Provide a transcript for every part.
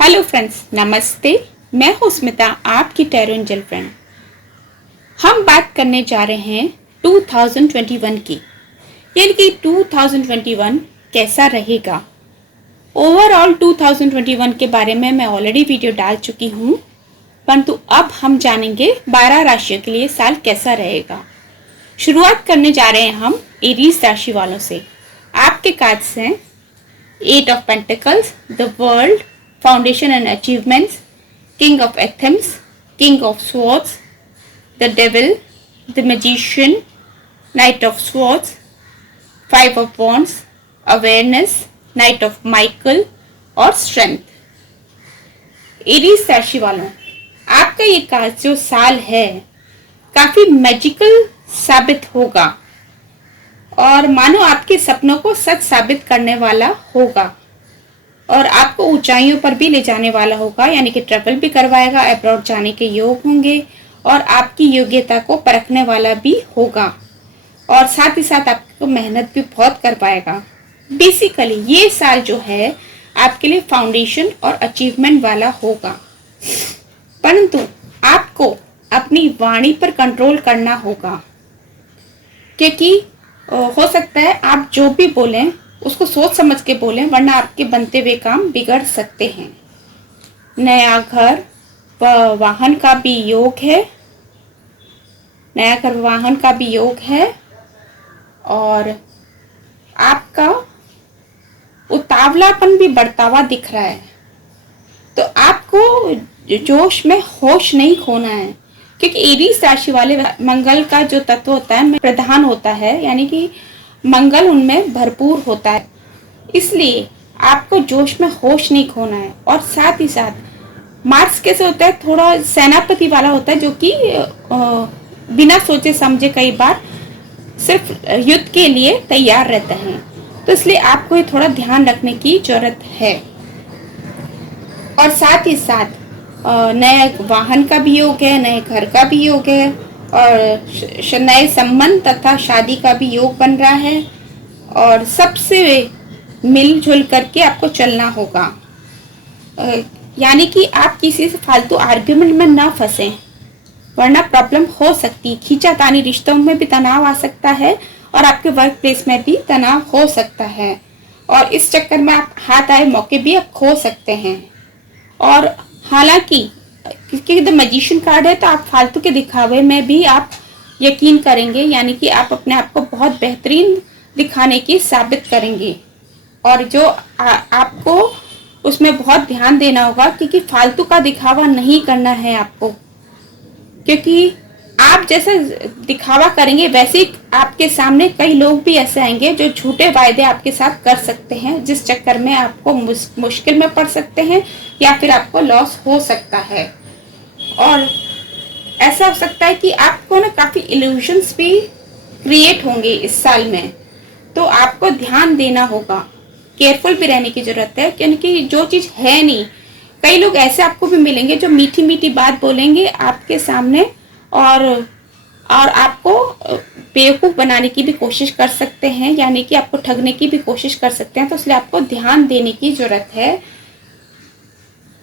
Hello friends, नमस्ते। मैं हूँ स्मिता, आपकी टैरो एंजल फ्रेंड। हम बात करने जा रहे हैं 2021 की, यानी कि 2021 कैसा रहेगा। ओवरऑल 2021 के बारे में मैं ऑलरेडी वीडियो डाल चुकी हूँ, परंतु अब हम जानेंगे 12 राशियों के लिए साल कैसा रहेगा। शुरुआत करने जा रहे हैं हम एरीज राशि वालों से। आपके कार्ड्स हैं 8 of Pentacles, the World, Foundation and Achievements, King of Athens, King of Swords, the Devil, the Magician, Knight of Swords, Five of Wands, Awareness, Knight of Michael और Strength। एरीज राशि वालों, आपका ये कार्य जो साल है काफी मैजिकल साबित होगा और मानो आपके सपनों को सच साबित करने वाला होगा और आपको ऊंचाइयों पर भी ले जाने वाला होगा, यानी कि ट्रैवल भी करवाएगा, अब्रॉड जाने के योग होंगे और आपकी योग्यता को परखने वाला भी होगा और साथ ही साथ आपको मेहनत भी बहुत कर पाएगा। बेसिकली ये साल जो है आपके लिए फाउंडेशन और अचीवमेंट वाला होगा, परंतु आपको अपनी वाणी पर कंट्रोल करना होगा, क्योंकि हो सकता है आप जो भी बोलें उसको सोच समझ के बोलें, वरना आपके बनते हुए काम बिगड़ सकते हैं। नया घर व वाहन का भी योग है, नया घर वाहन का भी योग है और आपका उतावलापन भी बढ़ता हुआ दिख रहा है। तो आपको जोश में होश नहीं खोना है, क्योंकि एरीज राशि वाले मंगल का जो तत्व होता है प्रधान होता है, यानी कि मंगल उनमें भरपूर होता है। इसलिए आपको जोश में होश नहीं खोना है। और साथ ही साथ मार्स कैसे होता है, थोड़ा सेनापति वाला होता है, जो कि बिना सोचे समझे कई बार सिर्फ युद्ध के लिए तैयार रहते हैं। तो इसलिए आपको ये थोड़ा ध्यान रखने की जरूरत है। और साथ ही साथ नए वाहन का भी योग है, नए घर का भी योग है और नए संबंध तथा शादी का भी योग बन रहा है और सबसे मिलजुल करके आपको चलना होगा, यानी कि आप किसी से फालतू आर्ग्यूमेंट में ना फंसे, वरना प्रॉब्लम हो सकती है। खींचातानी रिश्तों में भी तनाव आ सकता है और आपके वर्क प्लेस में भी तनाव हो सकता है और इस चक्कर में आप हाथ आए मौके भी आप खो सकते हैं। और हालांकि क्योंकि द मैजिशियन कार्ड है, तो आप फालतू के दिखावे में भी आप यकीन करेंगे, यानी कि आप अपने आप को बहुत बेहतरीन दिखाने की साबित करेंगे और जो आपको उसमें बहुत ध्यान देना होगा, क्योंकि फालतू का दिखावा नहीं करना है आपको, क्योंकि आप जैसे दिखावा करेंगे वैसे ही आपके सामने कई लोग भी ऐसे आएंगे जो झूठे वायदे आपके साथ कर सकते हैं, जिस चक्कर में आपको मुश्किल में पड़ सकते हैं या फिर आपको लॉस हो सकता है। और ऐसा हो सकता है कि आपको ना काफी इल्यूजन्स भी क्रिएट होंगे इस साल में, तो आपको ध्यान देना होगा, केयरफुल भी रहने की जरूरत है, क्योंकि जो चीज है नहीं, कई लोग ऐसे आपको भी मिलेंगे जो मीठी मीठी बात बोलेंगे आपके सामने और आपको बेवकूफ बनाने की भी कोशिश कर सकते हैं, यानी कि आपको ठगने की भी कोशिश कर सकते हैं। तो इसलिए आपको ध्यान देने की जरूरत है।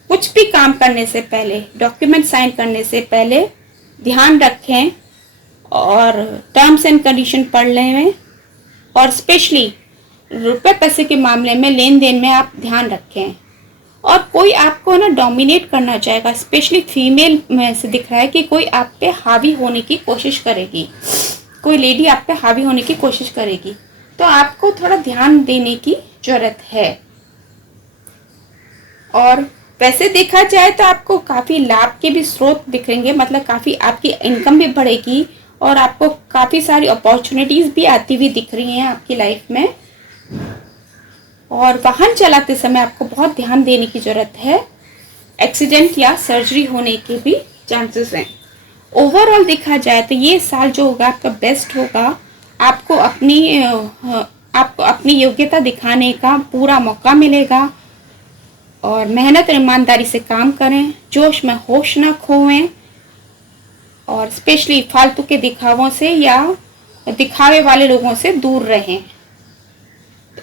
कुछ भी काम करने से पहले, डॉक्यूमेंट साइन करने से पहले ध्यान रखें और टर्म्स एंड कंडीशन पढ़ लें और स्पेशली रुपए पैसे के मामले में, लेन देन में आप ध्यान रखें। और कोई आपको ना डोमिनेट करना चाहेगा, स्पेशली फीमेल में से दिख रहा है कि कोई आप पे हावी होने की कोशिश करेगी, कोई लेडी आप पे हावी होने की कोशिश करेगी, तो आपको थोड़ा ध्यान देने की जरूरत है। और वैसे देखा जाए तो आपको काफी लाभ के भी स्रोत दिखेंगे, मतलब काफी आपकी इनकम भी बढ़ेगी और आपको काफी सारी अपॉर्चुनिटीज भी आती हुई दिख रही हैं आपकी लाइफ में। और वाहन चलाते समय आपको बहुत ध्यान देने की जरूरत है, एक्सीडेंट या सर्जरी होने के भी चांसेस हैं। ओवरऑल देखा जाए तो ये साल जो होगा आपका बेस्ट होगा। आपको अपनी योग्यता दिखाने का पूरा मौका मिलेगा और मेहनत और ईमानदारी से काम करें, जोश में होश ना खोएं और स्पेशली फालतू के दिखावों से या दिखावे वाले लोगों से दूर रहें।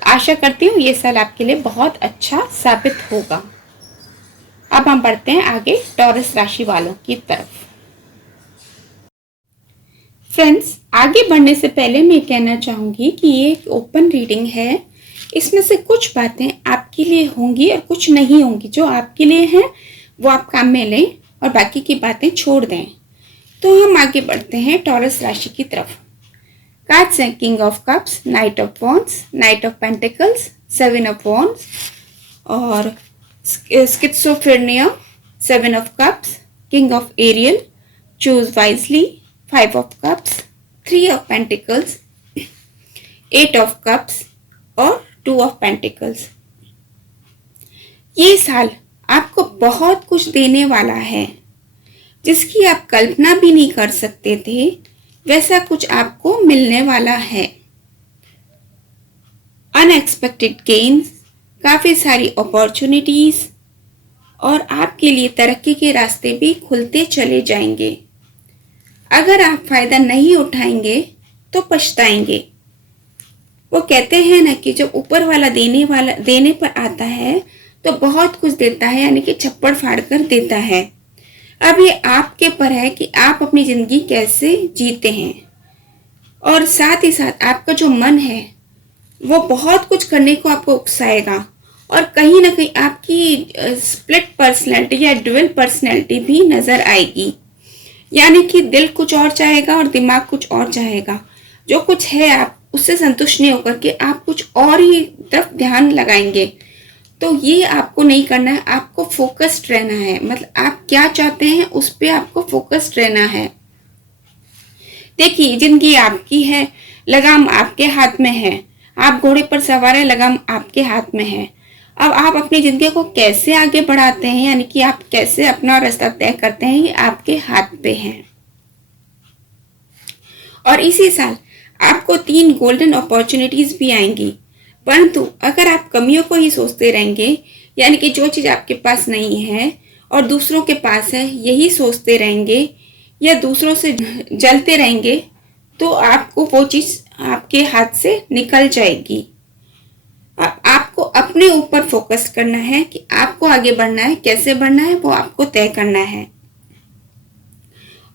आशा करती हूँ ये साल आपके लिए बहुत अच्छा साबित होगा। हम बढ़ते हैं आगे टॉरस राशि वालों की तरफ। फ्रेंड्स, आगे बढ़ने से पहले मैं कहना चाहूंगी कि ये एक ओपन रीडिंग है। इसमें से कुछ बातें आपके लिए होंगी और कुछ नहीं होंगी। जो आपके लिए हैं वो आप काम में लें और बाकी की बातें छोड़ दें। तो हम आगे बढ़ते हैं टॉरस राशि की तरफ। कार्ड्स हैं king of cups, knight of wands, knight of pentacles, seven of wands और schizophrenia, seven of cups, king of Ariel, choose wisely, five of cups, three of pentacles, eight of cups और two of pentacles. ये साल आपको बहुत कुछ देने वाला है, जिसकी आप कल्पना भी नहीं कर सकते थे। वैसा कुछ आपको मिलने वाला है। अनएक्सपेक्टेड गेन्स, काफ़ी सारी अपॉर्चुनिटीज़ और आपके लिए तरक्की के रास्ते भी खुलते चले जाएंगे। अगर आप फ़ायदा नहीं उठाएंगे तो पछताएंगे। वो कहते हैं ना कि जब ऊपर वाला देने पर आता है तो बहुत कुछ देता है, यानी कि छप्पड़ फाड़ कर देता है। अब ये आपके पर है कि आप अपनी ज़िंदगी कैसे जीते हैं। और साथ ही साथ आपका जो मन है वो बहुत कुछ करने को आपको उकसाएगा और कहीं ना कहीं आपकी स्प्लिट पर्सनैलिटी या ड्यूअल पर्सनैलिटी भी नज़र आएगी। यानी कि दिल कुछ और चाहेगा और दिमाग कुछ और चाहेगा। जो कुछ है आप उससे संतुष्ट नहीं होकर के आप कुछ और ही तरफ ध्यान लगाएंगे। तो ये आपको नहीं करना है। आपको फोकस्ड रहना है। मतलब आप क्या चाहते हैं उस पर आपको फोकस्ड रहना है। देखिए, जिंदगी आपकी है, लगाम आपके हाथ में है। आप घोड़े पर सवार है, लगाम आपके हाथ में है। अब आप अपनी जिंदगी को कैसे आगे बढ़ाते हैं, यानी कि आप कैसे अपना रास्ता तय करते हैं, ये आपके हाथ पे है। और इसी साल आपको 3 गोल्डन अपॉर्चुनिटीज भी आएंगी। परंतु अगर आप कमियों को ही सोचते रहेंगे, यानी कि जो चीज़ आपके पास नहीं है और दूसरों के पास है यही सोचते रहेंगे या दूसरों से जलते रहेंगे, तो आपको वो चीज़ आपके हाथ से निकल जाएगी। आपको अपने ऊपर फोकस करना है कि आपको आगे बढ़ना है, कैसे बढ़ना है वो आपको तय करना है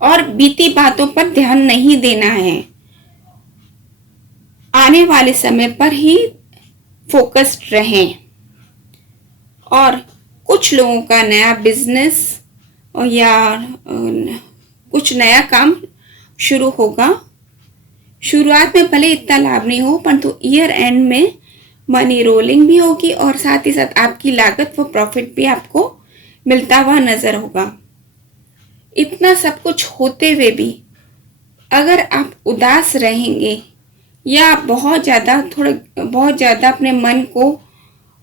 और बीती बातों पर ध्यान नहीं देना है। आने वाले समय पर ही फोकस्ड रहें। और कुछ लोगों का नया बिजनेस या कुछ नया काम शुरू होगा। शुरुआत में भले इतना लाभ नहीं हो, परंतु ईयर एंड में मनी रोलिंग भी होगी और साथ ही साथ आपकी लागत व प्रॉफिट भी आपको मिलता हुआ नजर होगा। इतना सब कुछ होते हुए भी अगर आप उदास रहेंगे या बहुत ज़्यादा अपने मन को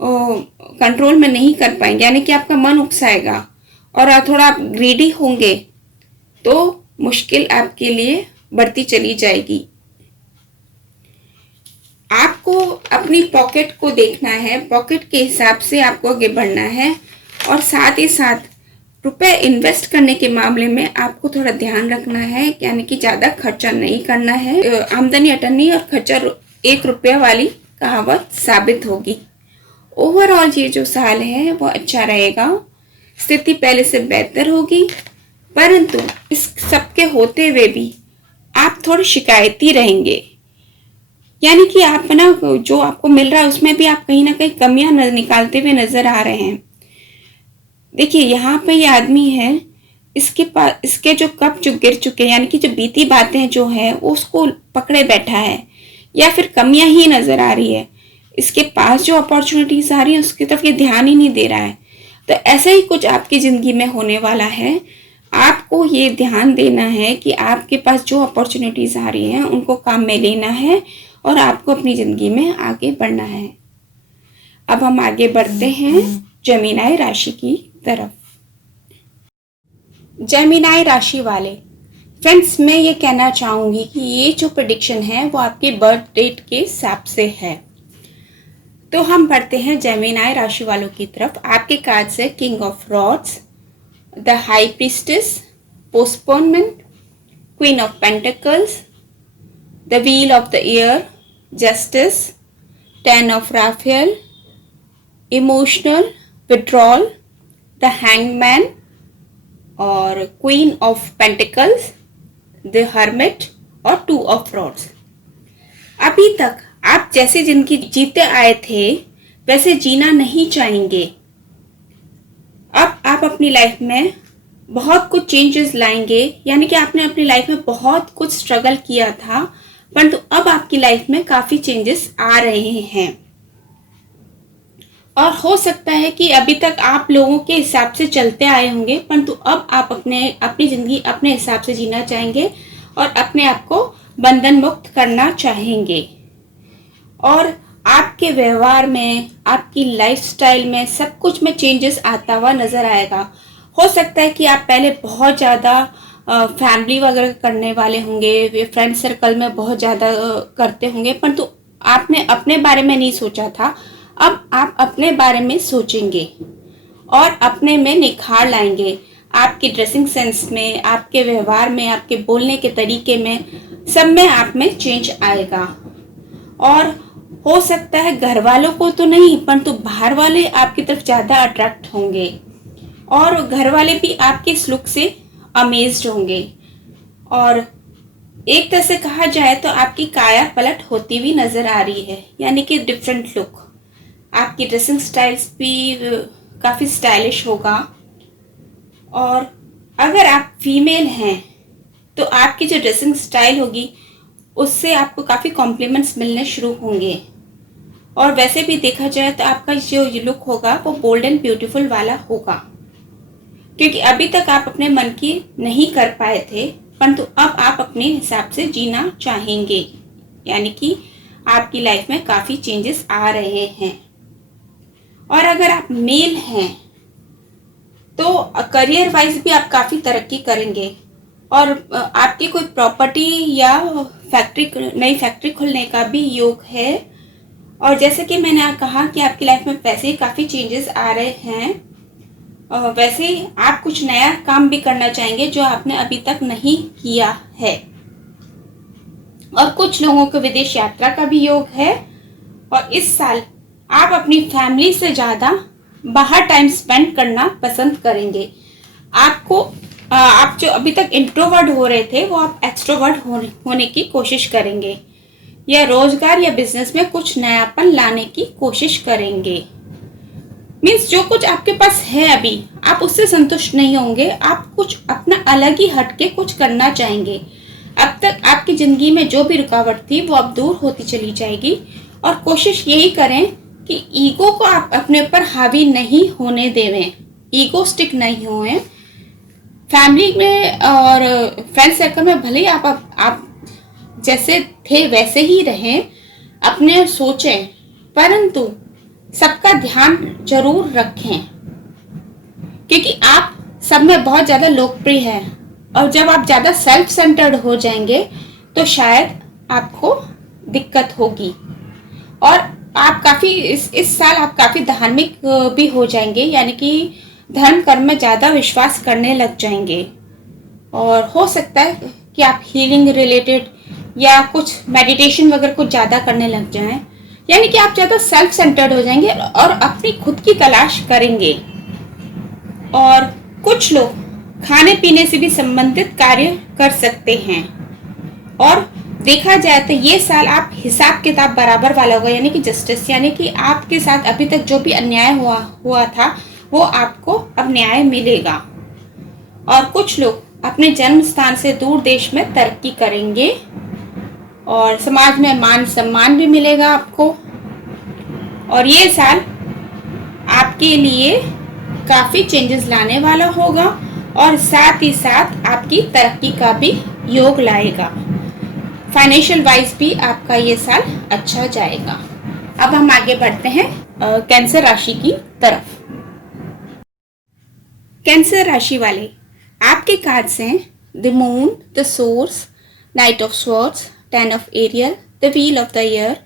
कंट्रोल में नहीं कर पाएंगे, यानी कि आपका मन उकसाएगा और थोड़ा आप ग्रीडी होंगे, तो मुश्किल आपके लिए बढ़ती चली जाएगी। आपको अपनी पॉकेट को देखना है, पॉकेट के हिसाब से आपको आगे बढ़ना है और साथ ही साथ रुपए इन्वेस्ट करने के मामले में आपको थोड़ा ध्यान रखना है, यानी कि ज़्यादा खर्चा नहीं करना है। आमदनी अटनी और खर्चा 1 रुपया वाली कहावत साबित होगी। ओवरऑल ये जो साल है वो अच्छा रहेगा, स्थिति पहले से बेहतर होगी। परंतु इस सबके होते हुए भी आप थोड़े शिकायती रहेंगे, यानी कि आप ना जो आपको मिल रहा है उसमें भी आप कहीं ना कहीं कमियां निकालते हुए नजर आ रहे हैं। देखिए, यहाँ पे ये आदमी है, इसके पास इसके जो कप जो गिर चुके हैं, यानी कि जो बीती बातें जो है वो उसको पकड़े बैठा है या फिर कमियां ही नजर आ रही है। इसके पास जो अपॉर्चुनिटीज आ रही है उसकी तरफ ये ध्यान ही नहीं दे रहा है। तो ऐसा ही कुछ आपकी जिंदगी में होने वाला है। आपको ये ध्यान देना है कि आपके पास जो अपॉर्चुनिटीज आ रही हैं उनको काम में लेना है और आपको अपनी जिंदगी में आगे बढ़ना है। अब हम आगे बढ़ते हैं जेमिनी राशि की तरफ। जेमिनी राशि वाले फ्रेंड्स, मैं ये कहना चाहूंगी कि ये जो प्रेडिक्शन है वो आपके बर्थ डेट के हिसाब से है। तो हम बढ़ते हैं जेमिनी राशि वालों की तरफ। आपके कार्ड्स है king of rods, the high priestess, postponement, queen of pentacles, the wheel of the year, justice, 10 of Raphael, emotional withdrawal, the hangman और queen of pentacles, the hermit और टू ऑफ रॉड्स। अभी तक आप जैसे जिंदगी जीते आए थे वैसे जीना नहीं चाहेंगे। अब आप अपनी लाइफ में बहुत कुछ चेंजेस लाएंगे, यानी कि आपने अपनी लाइफ में बहुत कुछ स्ट्रगल किया था, परंतु अब आपकी लाइफ में काफी चेंजेस आ रहे हैं। और हो सकता है कि अभी तक आप लोगों के हिसाब से चलते आए होंगे, परंतु अब आप अपनी जिंदगी अपने हिसाब से जीना चाहेंगे और अपने आप को बंधन मुक्त करना चाहेंगे। और आपके व्यवहार में, आपकी लाइफस्टाइल में, सब कुछ में चेंजेस आता हुआ नजर आएगा। हो सकता है कि आप पहले बहुत ज़्यादा फैमिली वगैरह करने वाले होंगे, फ्रेंड सर्कल में बहुत ज़्यादा करते होंगे, परंतु आपने अपने बारे में नहीं सोचा था। अब आप अपने बारे में सोचेंगे और अपने में निखार लाएंगे। आपकी ड्रेसिंग सेंस में, आपके व्यवहार में, आपके बोलने के तरीके में, सब में आप में चेंज आएगा। और हो सकता है घर वालों को तो नहीं, परंतु बाहर वाले आपकी तरफ ज्यादा अट्रैक्ट होंगे और घर वाले भी आपके इस लुक से अमेज्ड होंगे। और एक तरह से कहा जाए तो आपकी काया पलट होती हुई नजर आ रही है, यानी कि डिफरेंट लुक। आपकी ड्रेसिंग स्टाइल्स भी काफी स्टाइलिश होगा। और अगर आप फीमेल हैं तो आपकी जो ड्रेसिंग स्टाइल होगी उससे आपको काफी कॉम्प्लीमेंट्स मिलने शुरू होंगे। और वैसे भी देखा जाए तो आपका जो लुक होगा वो बोल्ड एंड ब्यूटीफुल वाला होगा, क्योंकि अभी तक आप अपने मन की नहीं कर पाए थे, परंतु अब आप अपने हिसाब से जीना चाहेंगे, यानी कि आपकी लाइफ में काफी चेंजेस आ रहे हैं। और अगर आप मेल हैं तो करियर वाइज भी आप काफी तरक्की करेंगे और आपकी कोई प्रॉपर्टी या नई फैक्ट्री खुलने का भी योग है। और जैसे कि मैंने कहा कि आपकी लाइफ में पैसे काफी चेंजेस आ रहे हैं, वैसे आप कुछ नया काम भी करना चाहेंगे जो आपने अभी तक नहीं किया है। और कुछ लोगों को विदेश यात्रा का भी योग है। और इस साल आप अपनी फैमिली से ज्यादा बाहर टाइम स्पेंड करना पसंद करेंगे। आप जो अभी तक इंट्रोवर्ट हो रहे थे वो आप एक्सट्रोवर्ट होने की कोशिश करेंगे, या रोजगार या बिजनेस में कुछ नयापन लाने की कोशिश करेंगे। मीन्स जो कुछ आपके पास है अभी आप उससे संतुष्ट नहीं होंगे, आप कुछ अपना अलग ही हटके कुछ करना चाहेंगे। अब तक आपकी जिंदगी में जो भी रुकावट थी वो अब दूर होती चली जाएगी। और कोशिश यही करें कि ईगो को आप अपने ऊपर हावी नहीं होने देवें, ईगोस्टिक नहीं होए। फैमिली में और फ्रेंड सर्कल में भले ही आप जैसे थे वैसे ही रहें, अपने सोचें, परंतु सबका ध्यान जरूर रखें, क्योंकि आप सब में बहुत ज्यादा लोकप्रिय हैं। और जब आप ज्यादा सेल्फ सेंटर्ड हो जाएंगे तो शायद आपको दिक्कत होगी। और आप काफी इस साल आप काफी धार्मिक भी हो जाएंगे, यानी कि धर्म कर्म में ज्यादा विश्वास करने लग जाएंगे। और हो सकता है कि आप हीलिंग रिलेटेड या कुछ मेडिटेशन वगैरह कुछ ज्यादा करने लग जाएं, यानी कि आप ज्यादा सेल्फ सेंटर्ड हो जाएंगे और अपनी खुद की तलाश करेंगे। और कुछ लोग खाने पीने से भी संबंधित कार्य कर सकते हैं। और देखा जाए तो ये साल आप हिसाब किताब बराबर वाला होगा, यानी कि जस्टिस, यानी कि आपके साथ अभी तक जो भी अन्याय हुआ था वो आपको अब न्याय मिलेगा। और कुछ लोग अपने जन्म स्थान से दूर देश में तरक्की करेंगे और समाज में मान सम्मान भी मिलेगा आपको। और ये साल आपके लिए काफी चेंजेस लाने वाला होगा और साथ ही साथ आपकी तरक्की का भी योग लाएगा। फाइनेंशियल वाइज भी आपका ये साल अच्छा जाएगा। अब हम आगे बढ़ते हैं कैंसर राशि की तरफ। कैंसर राशि वाले आपके कार्ड्स हैं the moon, the source, knight of swords, 10 of Ariel, the wheel of the year,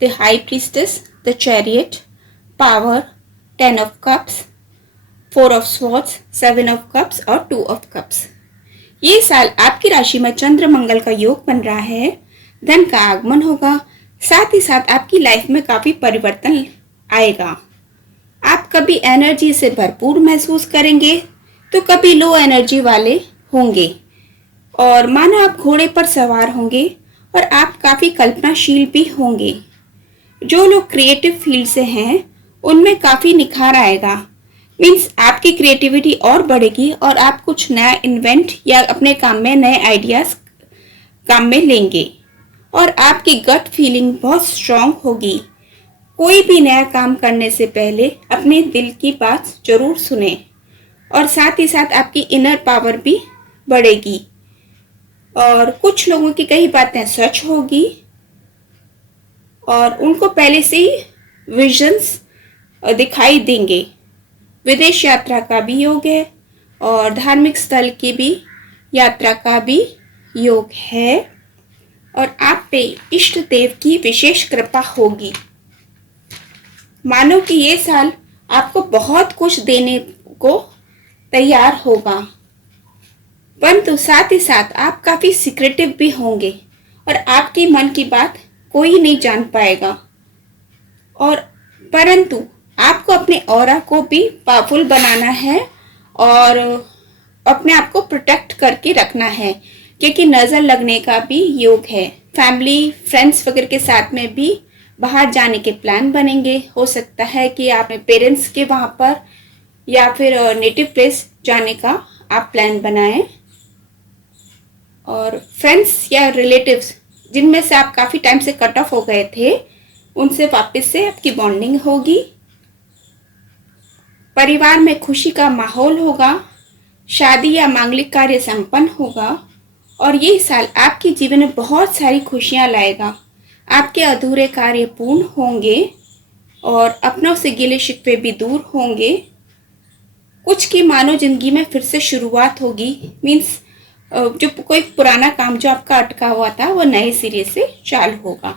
the high priestess, the chariot, power, 10 of cups, 4 of swords, 7 of cups और 2 ऑफ कप्स। ये साल आपकी राशि में चंद्र मंगल का योग बन रहा है, धन का आगमन होगा, साथ ही साथ आपकी लाइफ में काफी परिवर्तन आएगा। आप कभी एनर्जी से भरपूर महसूस करेंगे तो कभी लो एनर्जी वाले होंगे। और मानो आप घोड़े पर सवार होंगे और आप काफ़ी कल्पनाशील भी होंगे। जो लोग क्रिएटिव फील्ड से हैं उनमें काफ़ी निखार आएगा। मीन्स आपकी क्रिएटिविटी और बढ़ेगी और आप कुछ नया इन्वेंट या अपने काम में नए आइडियाज़ काम में लेंगे। और आपकी गट फीलिंग बहुत स्ट्रांग होगी। कोई भी नया काम करने से पहले अपने दिल की बात जरूर सुने। और साथ ही साथ आपकी इनर पावर भी बढ़ेगी और कुछ लोगों की कई बातें सच होगी और उनको पहले से ही विजन्स दिखाई देंगे। विदेश यात्रा का भी योग है और धार्मिक स्थल की भी यात्रा का भी योग है और आप पे इष्ट देव की विशेष कृपा होगी। मानो कि ये साल आपको बहुत कुछ देने को तैयार होगा, परंतु साथ ही साथ आप काफी सीक्रेटिव भी होंगे और आपकी मन की बात कोई नहीं जान पाएगा। और परंतु आपको अपने ऑरा को भी पावरफुल बनाना है और अपने आप को प्रोटेक्ट करके रखना है, क्योंकि नज़र लगने का भी योग है। फैमिली फ्रेंड्स वगैरह के साथ में भी बाहर जाने के प्लान बनेंगे। हो सकता है कि आप पेरेंट्स के वहाँ पर या फिर नेटिव प्लेस जाने का आप प्लान बनाएं। और फ्रेंड्स या रिलेटिव्स जिनमें से आप काफ़ी टाइम से कट ऑफ हो गए थे उनसे वापस से आपकी बॉन्डिंग होगी। परिवार में खुशी का माहौल होगा। शादी या मांगलिक कार्य संपन्न होगा और ये साल आपके जीवन में बहुत सारी खुशियां लाएगा। आपके अधूरे कार्य पूर्ण होंगे और अपनों से गिले शिकवे भी दूर होंगे। कुछ की मानो जिंदगी में फिर से शुरुआत होगी। मीन्स जो कोई पुराना काम जो आपका अटका हुआ था वो नए सिरे से चालू होगा।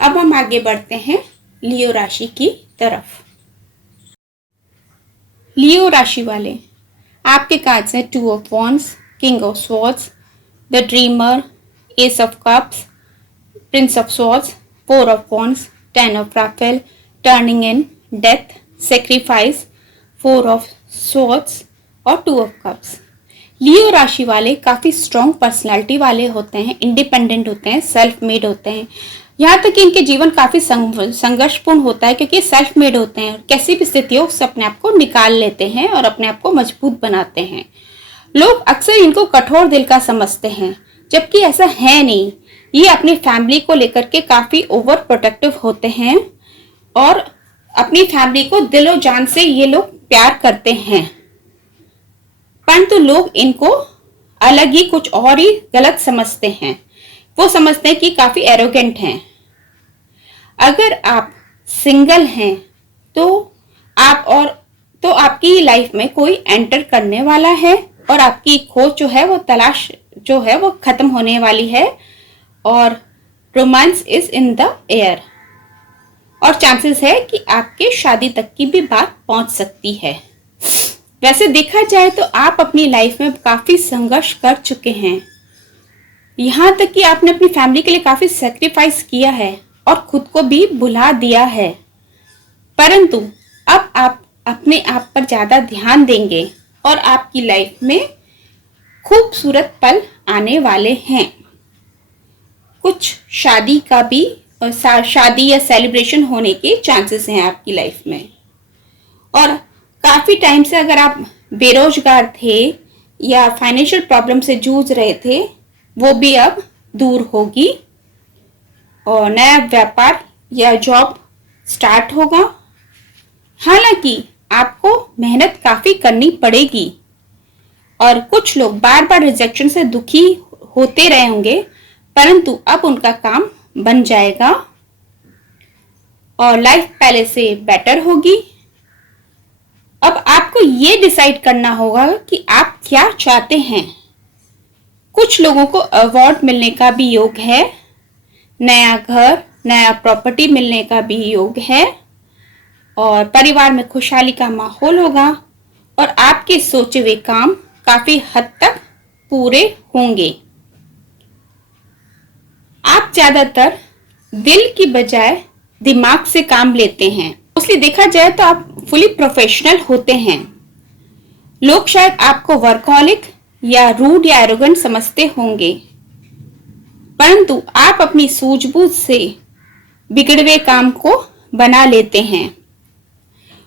अब हम आगे बढ़ते हैं लियो राशि की तरफ। लियो राशि वाले, आपके कार्ड्स हैं 2 of wands, king of swords, the dreamer, ace of cups, prince of swords, 4 of wands, 10 of Raphael, turning in, death, sacrifice, 4 of swords और 2 ऑफ कप्स। लियो राशि वाले काफ़ी स्ट्रॉन्ग पर्सनालिटी वाले होते हैं, इंडिपेंडेंट होते हैं, सेल्फ मेड होते हैं। यहाँ तक कि इनके जीवन काफ़ी संघर्षपूर्ण होता है, क्योंकि सेल्फ मेड होते हैं। कैसी भी स्थितियों से अपने आप को निकाल लेते हैं और अपने आप को मजबूत बनाते हैं। लोग अक्सर इनको कठोर दिल का समझते हैं, जबकि ऐसा है नहीं। ये अपनी फैमिली को लेकर के काफ़ी ओवर प्रोटेक्टिव होते हैं और अपनी फैमिली को दिलो जान से ये लोग प्यार करते हैं। परंतु लोग इनको अलग ही कुछ और ही गलत समझते हैं। वो समझते हैं कि काफ़ी एरोगेंट हैं। अगर आप सिंगल हैं तो आपकी लाइफ में कोई एंटर करने वाला है और आपकी खोज जो है वो तलाश जो है वो खत्म होने वाली है और romance is in the air और चांसेस है कि आपके शादी तक की भी बात पहुंच सकती है। वैसे देखा जाए तो आप अपनी लाइफ में काफ़ी संघर्ष कर चुके हैं। यहाँ तक कि आपने अपनी फैमिली के लिए काफ़ी सेक्रीफाइस किया है और खुद को भी भुला दिया है। परंतु अब आप अपने आप पर ज़्यादा ध्यान देंगे और आपकी लाइफ में खूबसूरत पल आने वाले हैं। कुछ शादी का भी शादी या सेलिब्रेशन होने के चांसेस हैं आपकी लाइफ में। और काफ़ी टाइम से अगर आप बेरोजगार थे या फाइनेंशियल प्रॉब्लम से जूझ रहे थे वो भी अब दूर होगी और नया व्यापार या जॉब स्टार्ट होगा। हालांकि आपको मेहनत काफ़ी करनी पड़ेगी और कुछ लोग बार बार रिजेक्शन से दुखी होते रहे होंगे, परंतु अब उनका काम बन जाएगा और लाइफ पहले से बेटर होगी। अब आपको ये डिसाइड करना होगा कि आप क्या चाहते हैं। कुछ लोगों को अवार्ड मिलने का भी योग है, नया घर, नया प्रॉपर्टी मिलने का भी योग है और परिवार में खुशहाली का माहौल होगा और आपके सोचे हुए काम काफी हद तक पूरे होंगे। आप ज्यादातर दिल की बजाय दिमाग से काम लेते हैं। इसलिए देखा जाए तो आप फुली प्रोफेशनल होते हैं। लोग शायद आपको वर्कहॉलिक या रूड या एरोगेंट समझते होंगे, परंतु आप अपनी सूझबूझ से बिगड़े हुए काम को बना लेते हैं।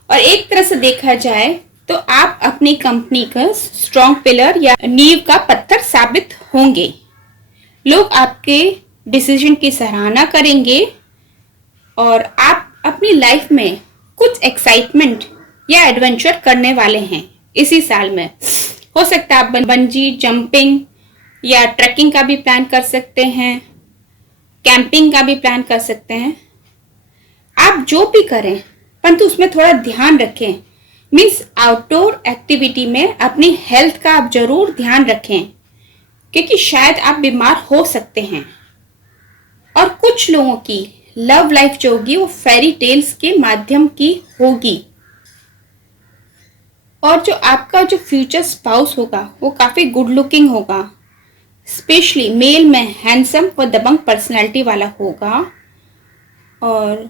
और एक तरह से देखा जाए तो आप अपनी कंपनी का स्ट्रॉन्ग पिलर या नींव का पत्थर साबित होंगे। लोग आपके डिसीजन की सराहना करेंगे और आप अपनी लाइफ में कुछ एक्साइटमेंट या एडवेंचर करने वाले हैं इसी साल में। हो सकता है आप बंजी जंपिंग या ट्रैकिंग का भी प्लान कर सकते हैं, कैंपिंग का भी प्लान कर सकते हैं। आप जो भी करें परंतु उसमें थोड़ा ध्यान रखें। मीन्स आउटडोर एक्टिविटी में अपनी हेल्थ का आप जरूर ध्यान रखें, क्योंकि शायद आप बीमार हो सकते हैं। और कुछ लोगों की लव लाइफ जो होगी वो फेरी टेल्स के माध्यम की होगी। और जो आपका जो फ्यूचर स्पाउस होगा वो काफी गुड लुकिंग होगा, स्पेशली मेल में हैंडसम व दबंग पर्सनैलिटी वाला होगा। और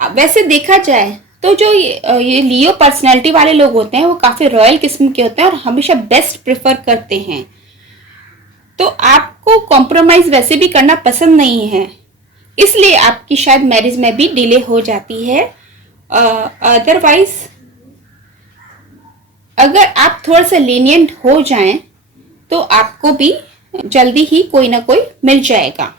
वैसे देखा जाए तो जो ये लियो पर्सनैलिटी वाले लोग होते हैं वो काफी रॉयल किस्म के होते हैं और हमेशा बेस्ट प्रेफर करते हैं। तो आपको कॉम्प्रोमाइज वैसे भी करना पसंद नहीं है, इसलिए आपकी शायद मैरिज में भी डिले हो जाती है। अदरवाइज अगर आप थोड़ा सा लीनियंट हो जाएं तो आपको भी जल्दी ही कोई ना कोई मिल जाएगा।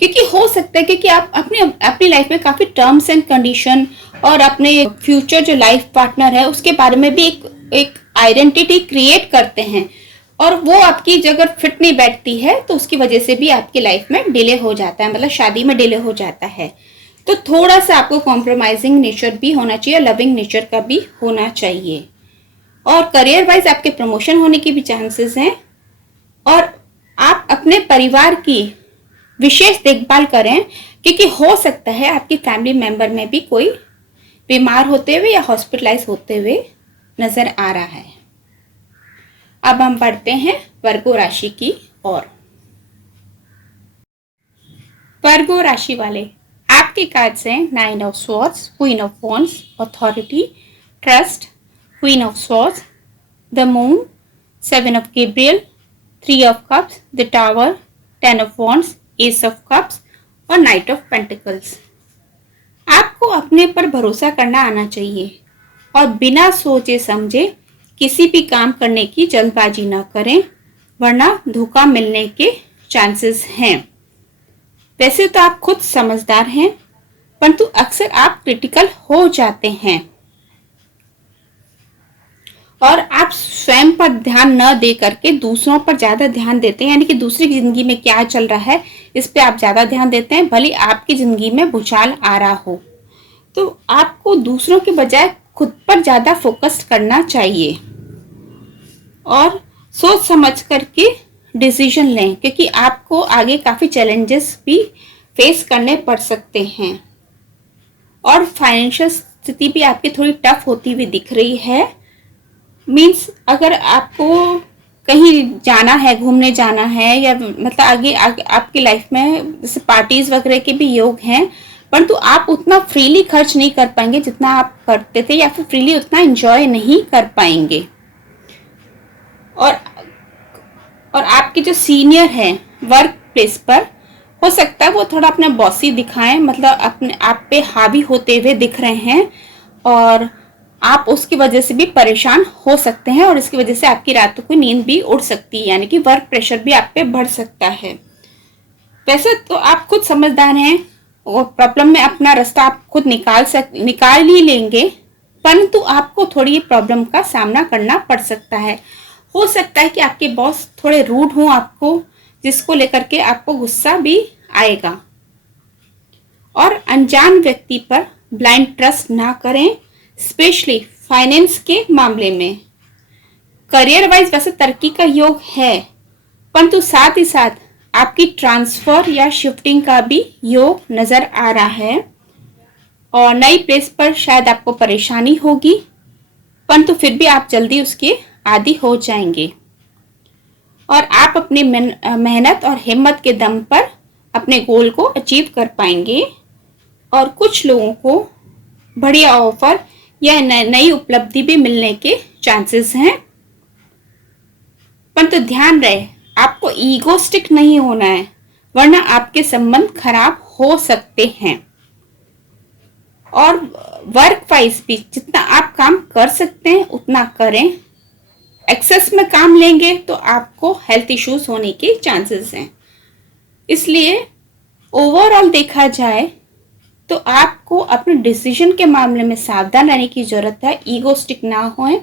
क्योंकि हो सकता है क्योंकि आप अपनी लाइफ में काफी टर्म्स एंड कंडीशन और अपने फ्यूचर जो लाइफ पार्टनर है उसके बारे में भी एक आइडेंटिटी क्रिएट करते हैं, और वो आपकी अगर फिट नहीं बैठती है तो उसकी वजह से भी आपकी लाइफ में डिले हो जाता है, मतलब शादी में डिले हो जाता है। तो थोड़ा सा आपको कॉम्प्रोमाइजिंग नेचर भी होना चाहिए, लविंग नेचर का भी होना चाहिए। और करियर वाइज आपके प्रमोशन होने की भी चांसेस हैं। और आप अपने परिवार की विशेष देखभाल करें, क्योंकि हो सकता है आपकी फैमिली मेंबर में भी कोई बीमार होते हुए या हॉस्पिटलाइज होते हुए नजर आ रहा है। अब हम बढ़ते हैं वर्गो राशि की ओर। वर्गो राशि वाले आपके कार्ड्स हैं 9 of swords, queen of wands, authority, trust, queen of swords, the moon, 7 of Gabriel, 3 of cups, the tower, 10 of wands, ace of cups और नाइट ऑफ पेंटिकल्स। आपको अपने पर भरोसा करना आना चाहिए और बिना सोचे समझे किसी भी काम करने की जल्दबाजी ना करें, वरना धोखा मिलने के चांसेस हैं। वैसे तो आप खुद समझदार हैं, परंतु अक्सर आप क्रिटिकल हो जाते हैं और आप स्वयं पर ध्यान न दे करके दूसरों पर ज्यादा ध्यान देते हैं, यानी कि दूसरी की जिंदगी में क्या चल रहा है इस पे आप ज्यादा ध्यान देते हैं, भले आपकी जिंदगी में भूचाल आ रहा हो। तो आपको दूसरों के बजाय खुद पर ज्यादा फोकस करना चाहिए और सोच समझ करके डिसीजन लें, क्योंकि आपको आगे काफी चैलेंजेस भी फेस करने पड़ सकते हैं। और फाइनेंशियल स्थिति भी आपकी थोड़ी टफ होती हुई दिख रही है। मीन्स अगर आपको कहीं जाना है, घूमने जाना है, या मतलब आगे आपकी लाइफ में जैसे पार्टीज वगैरह के भी योग हैं, परंतु आप उतना फ्रीली खर्च नहीं कर पाएंगे जितना आप करते थे, या फिर फ्रीली उतना एंजॉय नहीं कर पाएंगे। और आपके जो सीनियर हैं वर्क प्लेस पर, हो सकता है वो थोड़ा अपना बॉसी दिखाएं, मतलब अपने आप पे हावी होते हुए दिख रहे हैं और आप उसकी वजह से भी परेशान हो सकते हैं और इसकी वजह से आपकी रातों की नींद भी उड़ सकती है, यानी कि वर्क प्रेशर भी आप पे बढ़ सकता है। वैसे तो आप खुद समझदार हैं और प्रॉब्लम में अपना रास्ता आप खुद निकाल ही लेंगे, परंतु आपको थोड़ी प्रॉब्लम का सामना करना पड़ सकता है। हो सकता है कि आपके बॉस थोड़े रूड हों आपको, जिसको लेकर के आपको गुस्सा भी आएगा। और अनजान व्यक्ति पर ब्लाइंड ट्रस्ट ना करें, स्पेशली फाइनेंस के मामले में। करियर वाइज वैसे तरक्की का योग है, परंतु साथ ही साथ आपकी ट्रांसफर या शिफ्टिंग का भी योग नजर आ रहा है और नई प्लेस पर शायद आपको परेशानी होगी, परंतु फिर भी आप जल्दी उसके आदी हो जाएंगे और आप अपनी मेहनत और हिम्मत के दम पर अपने गोल को अचीव कर पाएंगे। और कुछ लोगों को बढ़िया ऑफर या नई उपलब्धि भी मिलने के चांसेस हैं। परंतु ध्यान रहे, आपको ईगोस्टिक नहीं होना है, वरना आपके संबंध खराब हो सकते हैं। और वर्क वाइज भी जितना आप काम कर सकते हैं उतना करें। एक्सेस में काम लेंगे तो आपको हेल्थ इश्यूज होने के चांसेस हैं। इसलिए ओवरऑल देखा जाए तो आपको अपने डिसीजन के मामले में सावधान रहने की जरूरत है। ईगोस्टिक ना होएं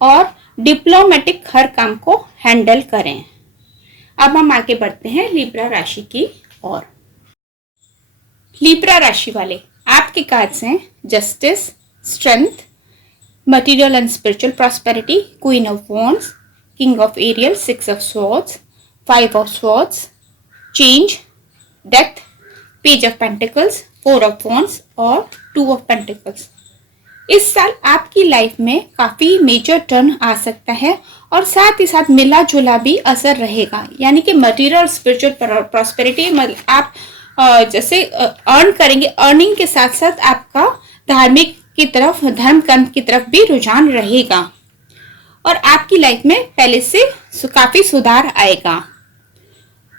और डिप्लोमेटिक हर काम को हैंडल करें। अब हम आगे बढ़ते हैं लिब्रा राशि की ओर। लिब्रा राशि वाले, आपके कार्ड्स हैं justice, strength, material and spiritual prosperity, queen of wands, king of Ariel, 6 of swords, 5 of swords, change, death, page of pentacles, 4 of wands और 2 ऑफ पेंटिकल्स। इस साल आपकी लाइफ में काफी मेजर टर्न आ सकता है और साथ ही साथ मिला जुला भी असर रहेगा। यानी कि मटेरियल और स्पिरिचुअल प्रॉस्पेरिटी, मतलब आप जैसे अर्न करेंगे, अर्निंग के साथ साथ आपका धार्मिक की तरफ, धर्म कर्म की तरफ भी रुझान रहेगा और आपकी लाइफ में पहले से काफी सुधार आएगा।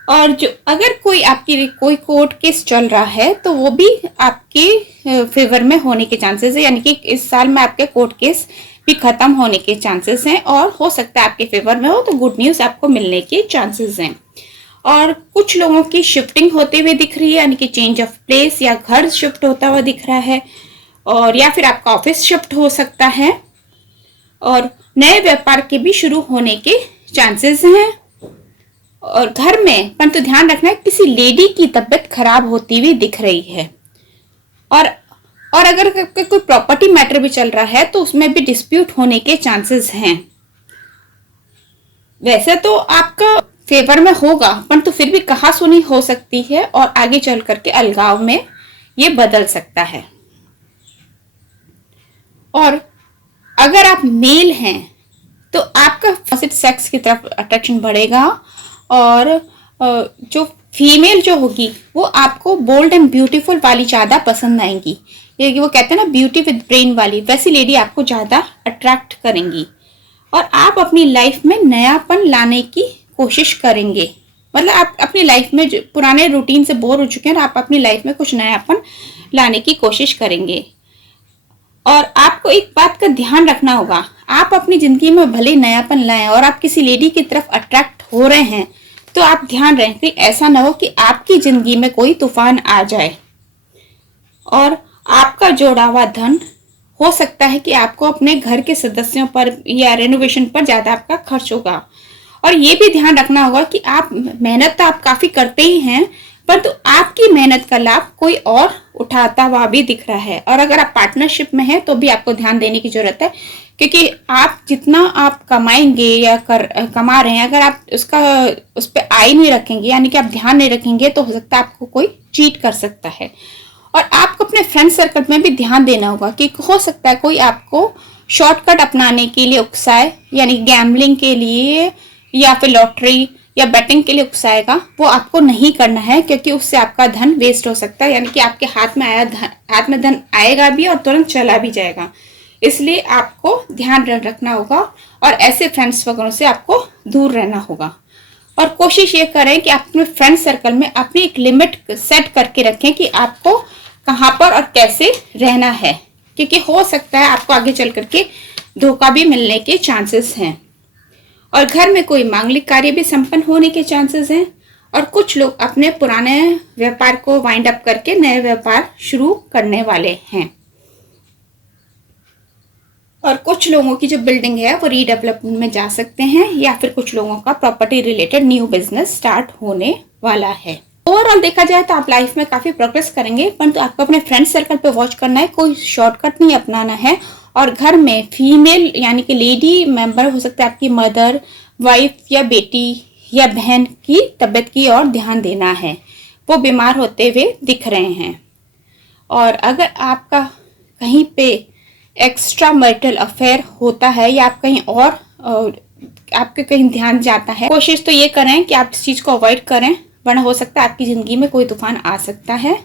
और जो अगर कोई कोर्ट केस चल रहा है तो वो भी आपके फेवर में होने के चांसेस है। यानी कि इस साल में आपके कोर्ट केस भी खत्म होने के चांसेस हैं और हो सकता है आपके फेवर में हो तो गुड न्यूज आपको मिलने के चांसेस हैं। और कुछ लोगों की शिफ्टिंग होते हुए दिख रही है, यानी कि चेंज ऑफ प्लेस या घर शिफ्ट होता हुआ दिख रहा है, और या फिर आपका ऑफिस शिफ्ट हो सकता है और नए व्यापार के भी शुरू होने के चांसेस हैं। और घर में परंतु ध्यान रखना है, किसी लेडी की तबीयत खराब होती हुई दिख रही है। और अगर कोई प्रॉपर्टी मैटर भी चल रहा है तो उसमें भी डिस्प्यूट होने के चांसेस हैं। वैसे तो आपका फेवर में होगा परंतु फिर भी कहासुनी हो सकती है और आगे चल करके अलगाव में ये बदल सकता है। और अगर आप मेल हैं तो आपका ऑपोजिट सेक्स की तरफ अट्रैक्शन बढ़ेगा और जो फीमेल जो होगी वो आपको बोल्ड एंड ब्यूटीफुल वाली ज़्यादा पसंद आएंगी। ये वो कहते हैं ना ब्यूटी विद ब्रेन वाली, वैसी लेडी आपको ज़्यादा अट्रैक्ट करेंगी और आप अपनी लाइफ में नयापन लाने की कोशिश करेंगे। मतलब आप अपनी लाइफ में पुराने रूटीन से बोर हो चुके हैं और आप अपनी लाइफ में कुछ नयापन लाने की कोशिश करेंगे। और आपको एक बात का ध्यान रखना होगा, आप अपनी जिंदगी में भले नयापन लाएं और आप किसी लेडी की तरफ अट्रैक्ट हो रहे हैं तो आप ध्यान रखें कि ऐसा ना हो कि आपकी जिंदगी में कोई तूफान आ जाए और आपका जोड़ा हुआ धन हो सकता है कि आपको अपने घर के सदस्यों पर या रेनोवेशन पर ज्यादा आपका खर्च होगा। और ये भी ध्यान रखना होगा कि आप मेहनत तो आप काफी करते ही हैं परंतु आपकी मेहनत का लाभ कोई और उठाता हुआ भी दिख रहा है। और अगर आप पार्टनरशिप में हैं तो भी आपको ध्यान देने की जरूरत है, क्योंकि आप जितना आप कमाएंगे या कमा रहे हैं, अगर आप उस पर आय नहीं रखेंगे, यानी कि आप ध्यान नहीं रखेंगे, तो हो सकता है आपको कोई चीट कर सकता है। और आपको अपने फ्रेंड सर्कल में भी ध्यान देना होगा कि हो सकता है कोई आपको शॉर्टकट अपनाने के लिए उकसाए, यानी गैम्बलिंग के लिए या फिर लॉटरी या बैटिंग के लिए उकसाएगा, वो आपको नहीं करना है, क्योंकि उससे आपका धन वेस्ट हो सकता है। यानी कि आपके हाथ में धन आएगा भी और तुरंत चला भी जाएगा। इसलिए आपको ध्यान रखना होगा और ऐसे फ्रेंड्स वगैरह से आपको दूर रहना होगा। और कोशिश ये करें कि आप अपने फ्रेंड सर्कल में अपनी एक लिमिट सेट करके रखें कि आपको कहाँ पर और कैसे रहना है, क्योंकि हो सकता है आपको आगे चल करके धोखा भी मिलने के चांसेस हैं। और घर में कोई मांगलिक कार्य भी संपन्न होने के चांसेस हैं और कुछ लोग अपने पुराने व्यापार को वाइंड अप करके नए व्यापार शुरू करने वाले हैं। और कुछ लोगों की जो बिल्डिंग है वो रीडेवलपमेंट में जा सकते हैं या फिर कुछ लोगों का property related new business start होने वाला है। ओवरऑल देखा जाए तो आप लाइफ में काफी प्रोग्रेस करेंगे, परंतु आपको अपने फ्रेंड सर्कल पे वॉच करना है, कोई शॉर्टकट नहीं अपनाना है। और घर में फीमेल यानी कि लेडी मेंबर हो सकता है आपकी मदर, वाइफ या बेटी या बहन की तबीयत की ओर ध्यान देना है, वो बीमार होते हुए दिख रहे हैं। और अगर आपका कहीं पे एक्स्ट्रा मैरिटल अफेयर होता है या आप कहीं और आपके कहीं ध्यान जाता है, कोशिश तो ये करें कि आप इस चीज़ को अवॉइड करें, वरना हो सकता है आपकी ज़िंदगी में कोई तूफान आ सकता है।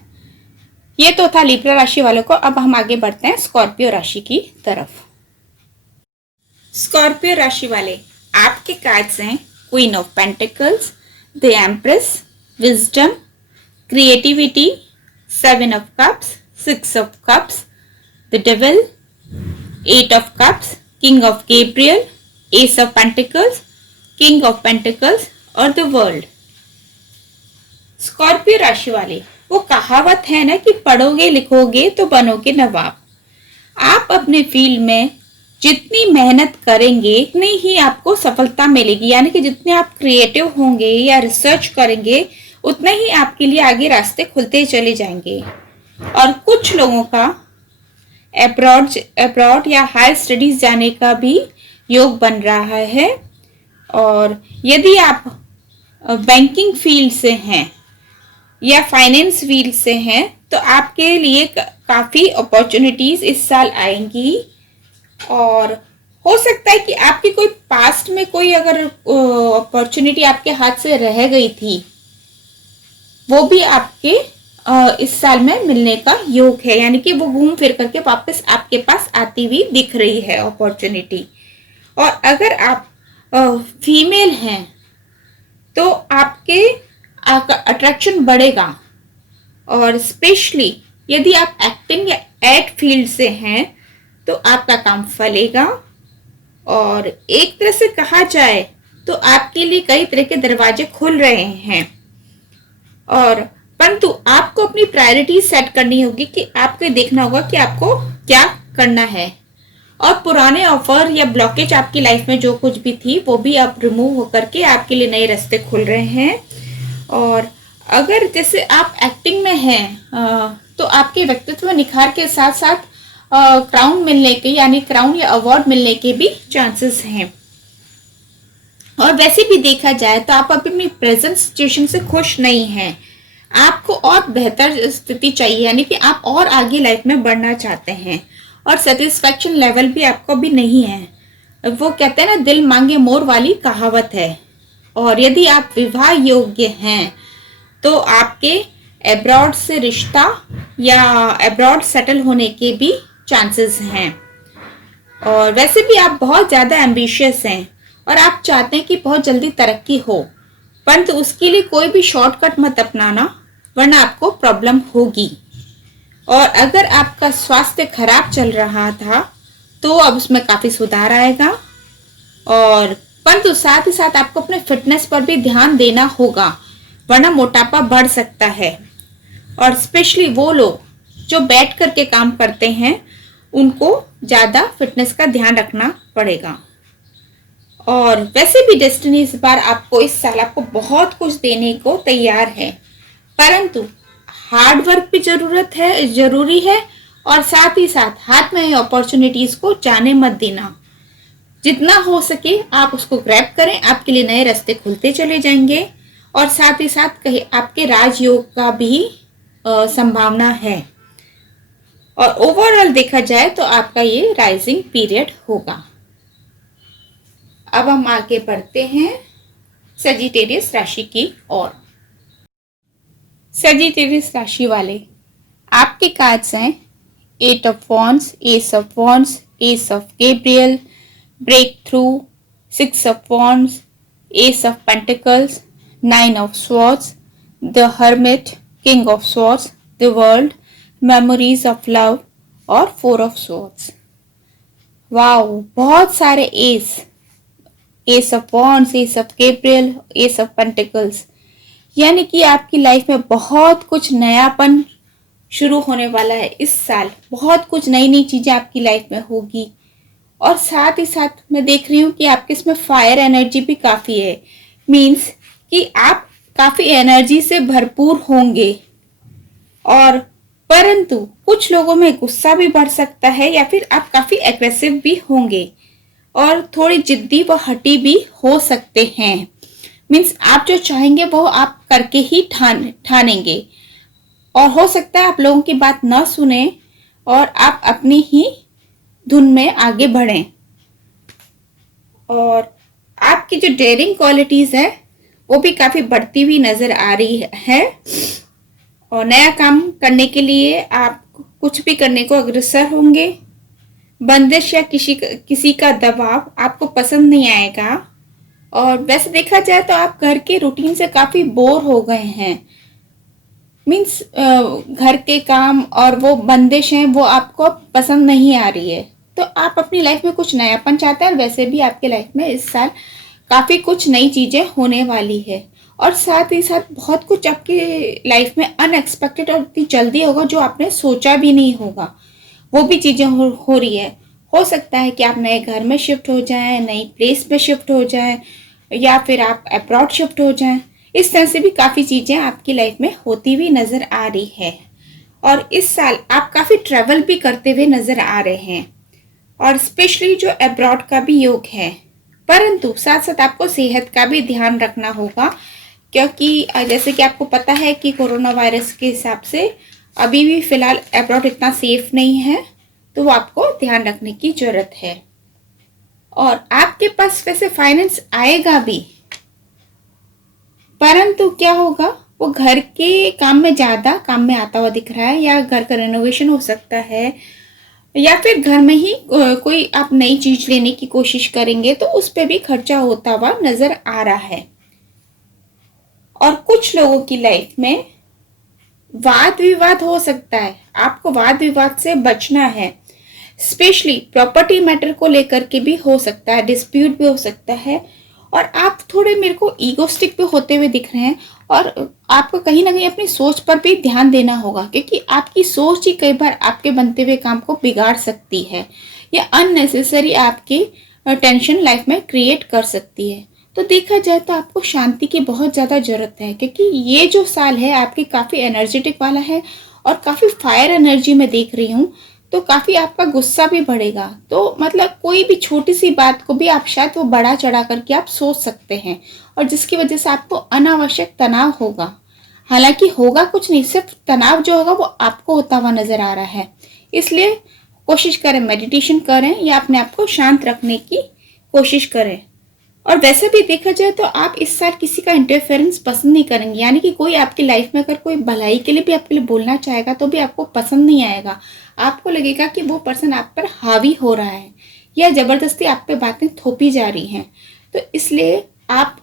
ये तो था लिब्रा राशि वालों को। अब हम आगे बढ़ते हैं स्कॉर्पियो राशि की तरफ। स्कॉर्पियो राशि वाले, आपके कार्ड्स हैं queen of pentacles, the empress, wisdom, creativity, seven of cups, six of cups, the devil, eight of cups, king of Gabriel, ace of pentacles, king of pentacles और द वर्ल्ड। स्कॉर्पियो राशि वाले, वो कहावत है ना कि पढ़ोगे लिखोगे तो बनोगे नवाब। आप अपने फील्ड में जितनी मेहनत करेंगे उतनी ही आपको सफलता मिलेगी, यानी कि जितने आप क्रिएटिव होंगे या रिसर्च करेंगे उतने ही आपके लिए आगे रास्ते खुलते चले जाएंगे। और कुछ लोगों का अब्रॉड या हायर स्टडीज जाने का भी योग बन रहा है। और यदि आप बैंकिंग फील्ड से हैं या फाइनेंस फील्ड से हैं तो आपके लिए काफ़ी अपॉर्चुनिटीज़ इस साल आएंगी। और हो सकता है कि आपकी कोई पास्ट में कोई अगर अपॉर्चुनिटी आपके हाथ से रह गई थी वो भी आपके इस साल में मिलने का योग है, यानी कि वो घूम फिर करके वापस आपके पास आती हुई दिख रही है अपॉर्चुनिटी। और अगर आप फीमेल हैं तो आपके अट्रैक्शन बढ़ेगा। और स्पेशली यदि आप एक्टिंग या एड फील्ड से हैं तो आपका काम फलेगा। और एक तरह से कहा जाए तो आपके लिए कई तरह के दरवाजे खुल रहे हैं। और परंतु आपको अपनी प्रायोरिटी सेट करनी होगी कि आपको देखना होगा कि आपको क्या करना है। और पुराने ऑफर या ब्लॉकेज आपकी लाइफ में जो कुछ भी थी वो भी अब रिमूव होकर के आपके लिए नए रास्ते खुल रहे हैं। और अगर जैसे आप एक्टिंग में हैं तो आपके व्यक्तित्व निखार के साथ साथ क्राउन मिलने के, यानी क्राउन या अवार्ड मिलने के भी चांसेस हैं। और वैसे भी देखा जाए तो आप अपनी प्रेजेंट सिचुएशन से खुश नहीं हैं, आपको और बेहतर स्थिति चाहिए, यानी कि आप और आगे लाइफ में बढ़ना चाहते हैं। और सेटिस्फैक्शन लेवल भी आपको भी नहीं है। वो कहते हैं ना, दिल मांगे मोर वाली कहावत है। और यदि आप विवाह योग्य हैं तो आपके अब्रॉड से रिश्ता या अब्रॉड सेटल होने के भी चांसेस हैं। और वैसे भी आप बहुत ज़्यादा एम्बिशियस हैं और आप चाहते हैं कि बहुत जल्दी तरक्की हो, परंतु उसके लिए कोई भी शॉर्टकट मत अपनाना वरना आपको प्रॉब्लम होगी। और अगर आपका स्वास्थ्य खराब चल रहा था तो अब उसमें काफ़ी सुधार आएगा। और परंतु साथ ही साथ आपको अपने फिटनेस पर भी ध्यान देना होगा वरना मोटापा बढ़ सकता है। और स्पेशली वो लोग जो बैठ करके काम करते हैं उनको ज़्यादा फिटनेस का ध्यान रखना पड़ेगा। और वैसे भी डेस्टिनी इस बार आपको इस साल आपको बहुत कुछ देने को तैयार है, परंतु हार्ड वर्क भी जरूरी है। और साथ ही साथ हाथ में अपॉर्चुनिटीज़ को जाने मत देना। जितना हो सके आप उसको ग्रैब करें, आपके लिए नए रास्ते खुलते चले जाएंगे। और साथ ही साथ कहीं आपके राजयोग का भी संभावना है। और ओवरऑल देखा जाए तो आपका ये राइजिंग पीरियड होगा। अब हम आगे बढ़ते हैं सजिटेरियस राशि की ओर। सजिटेरियस राशि वाले, आपके कार्ड्स हैं eight of wands, ace of wands, ace of Gabriel, breakthrough, six of wands, ace of pentacles, nine of swords, the hermit, king of swords, the world, memories of love और four of swords. Wow, बहुत सारे ace of wands, ace of Gabriel, ace of pentacles, यानी कि आपकी life में बहुत कुछ नयापन शुरू होने वाला है इस साल। बहुत कुछ नई नई चीजें आपकी लाइफ में होगी। और साथ ही साथ मैं देख रही हूँ कि आपके इसमें फायर एनर्जी भी काफी है, मीन्स कि आप काफी एनर्जी से भरपूर होंगे। और परंतु कुछ लोगों में गुस्सा भी बढ़ सकता है या फिर आप काफी एग्रेसिव भी होंगे और थोड़ी जिद्दी व हटी भी हो सकते हैं। मीन्स आप जो चाहेंगे वो आप करके ही ठानेंगे। और हो सकता है आप लोगों की बात न सुने और आप अपनी ही धुन में आगे बढ़ें। और आपकी जो डेयरिंग क्वालिटीज है वो भी काफी बढ़ती हुई नजर आ रही है। और नया काम करने के लिए आप कुछ भी करने को अग्रसर होंगे। बंदिश या किसी का दबाव आपको पसंद नहीं आएगा। और वैसे देखा जाए तो आप घर के रूटीन से काफी बोर हो गए हैं। मीन्स घर के काम और वो बंदिश हैं वो आपको पसंद नहीं आ रही है, तो आप अपनी लाइफ में कुछ नयापन चाहते हैं। और वैसे भी आपके लाइफ में इस साल काफी कुछ नई चीजें होने वाली है, और साथ ही साथ बहुत कुछ आपकी लाइफ में अनएक्सपेक्टेड और इतनी जल्दी होगा जो आपने सोचा भी नहीं होगा। वो भी चीजें हो रही है। हो सकता है कि आप नए घर में शिफ्ट हो जाएं, नई प्लेस में शिफ्ट हो जाएं, या फिर आप अब्रॉड शिफ्ट हो जाएं। इस तरह से भी काफ़ी चीज़ें आपकी लाइफ में होती हुई नज़र आ रही है। और इस साल आप काफ़ी ट्रैवल भी करते हुए नज़र आ रहे हैं, और स्पेशली जो अब्रॉड का भी योग है। परंतु साथ साथ आपको सेहत का भी ध्यान रखना होगा, क्योंकि जैसे कि आपको पता है कि कोरोना वायरस के हिसाब से अभी भी फ़िलहाल अब्रॉड इतना सेफ नहीं है, तो वो आपको ध्यान रखने की ज़रूरत है। और आपके पास वैसे फाइनेंस आएगा भी, परंतु क्या होगा, वो घर के काम में ज़्यादा काम में आता हुआ दिख रहा है, या घर का रेनोवेशन हो सकता है, या फिर घर में ही कोई आप नई चीज लेने की कोशिश करेंगे तो उस पर भी खर्चा होता हुआ नजर आ रहा है। और कुछ लोगों की लाइफ में वाद विवाद हो सकता है, आपको वाद विवाद से बचना है। स्पेशली प्रॉपर्टी मैटर को लेकर के भी हो सकता है, डिस्प्यूट भी हो सकता है। और आप थोड़े मेरे को ईगोस्टिक भी होते हुए दिख रहे हैं, और आपको कहीं ना कहीं अपनी सोच पर भी ध्यान देना होगा, क्योंकि आपकी सोच ही कई बार आपके बनते हुए काम को बिगाड़ सकती है, या अननेसेसरी आपकी टेंशन लाइफ में क्रिएट कर सकती है। तो देखा जाए तो आपको शांति की बहुत ज़्यादा ज़रूरत है, क्योंकि ये जो साल है आपकी काफ़ी एनर्जेटिक वाला है, और काफ़ी फायर एनर्जी में देख रही हूँ। तो काफ़ी आपका गुस्सा भी बढ़ेगा। तो मतलब कोई भी छोटी सी बात को भी आप शायद वो बढ़ा चढ़ा करके आप सोच सकते हैं, और जिसकी वजह से आपको अनावश्यक तनाव होगा। हालांकि होगा कुछ नहीं, सिर्फ तनाव जो होगा वो आपको होता हुआ नजर आ रहा है। इसलिए कोशिश करें, मेडिटेशन करें, या अपने आप को शांत रखने की कोशिश करें। और वैसे भी देखा जाए तो आप इस साल किसी का इंटरफेरेंस पसंद नहीं करेंगे, यानी कि कोई आपकी लाइफ में अगर कोई भलाई के लिए भी आपके लिए बोलना चाहेगा तो भी आपको पसंद नहीं आएगा। आपको लगेगा कि वो पर्सन आप पर हावी हो रहा है, या जबरदस्ती आप पे बातें थोपी जा रही हैं। तो इसलिए आप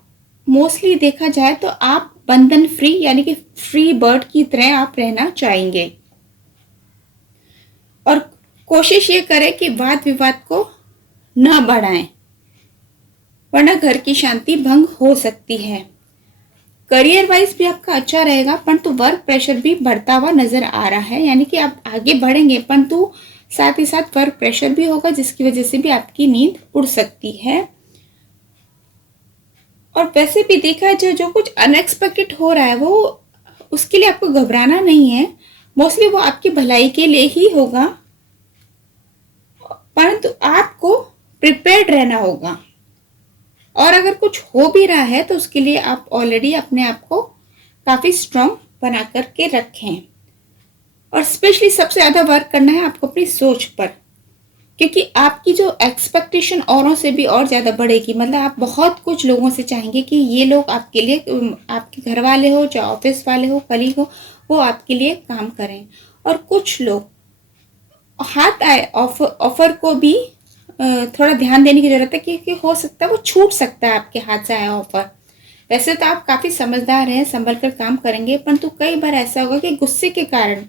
मोस्टली देखा जाए तो आप बंधन फ्री, यानी कि फ्री बर्ड की तरह आप रहना चाहेंगे। और कोशिश ये करें कि वाद विवाद को न बढ़ाएं, वरना घर की शांति भंग हो सकती है। करियर वाइज भी आपका अच्छा रहेगा, परंतु वर्क प्रेशर भी बढ़ता हुआ नजर आ रहा है, यानी कि आप आगे बढ़ेंगे परंतु साथ ही साथ वर्क प्रेशर भी होगा, जिसकी वजह से भी आपकी नींद उड़ सकती है। और वैसे भी देखा जाए जो कुछ अनएक्सपेक्टेड हो रहा है वो उसके लिए आपको घबराना नहीं है, मोस्टली वो आपकी भलाई के लिए ही होगा, परंतु आपको प्रिपेयर्ड रहना होगा। और अगर कुछ हो भी रहा है तो उसके लिए आप ऑलरेडी अपने आप को काफ़ी स्ट्रांग बना करके रखें। और स्पेशली सबसे ज़्यादा वर्क करना है आपको अपनी सोच पर, क्योंकि आपकी जो एक्सपेक्टेशन औरों से भी और ज़्यादा बढ़ेगी। मतलब आप बहुत कुछ लोगों से चाहेंगे कि ये लोग आपके लिए, आपके घर वाले हो, चाहे ऑफिस वाले हो, कलीग हो, वो आपके लिए काम करें। और कुछ लोग हाथ आए ऑफर को भी थोड़ा ध्यान देने की जरूरत है, क्योंकि हो सकता है वो छूट सकता है आपके हाथ से आया ऑफर। वैसे तो आप काफ़ी समझदार हैं, संभल कर काम करेंगे, परंतु कई बार ऐसा होगा कि गुस्से के कारण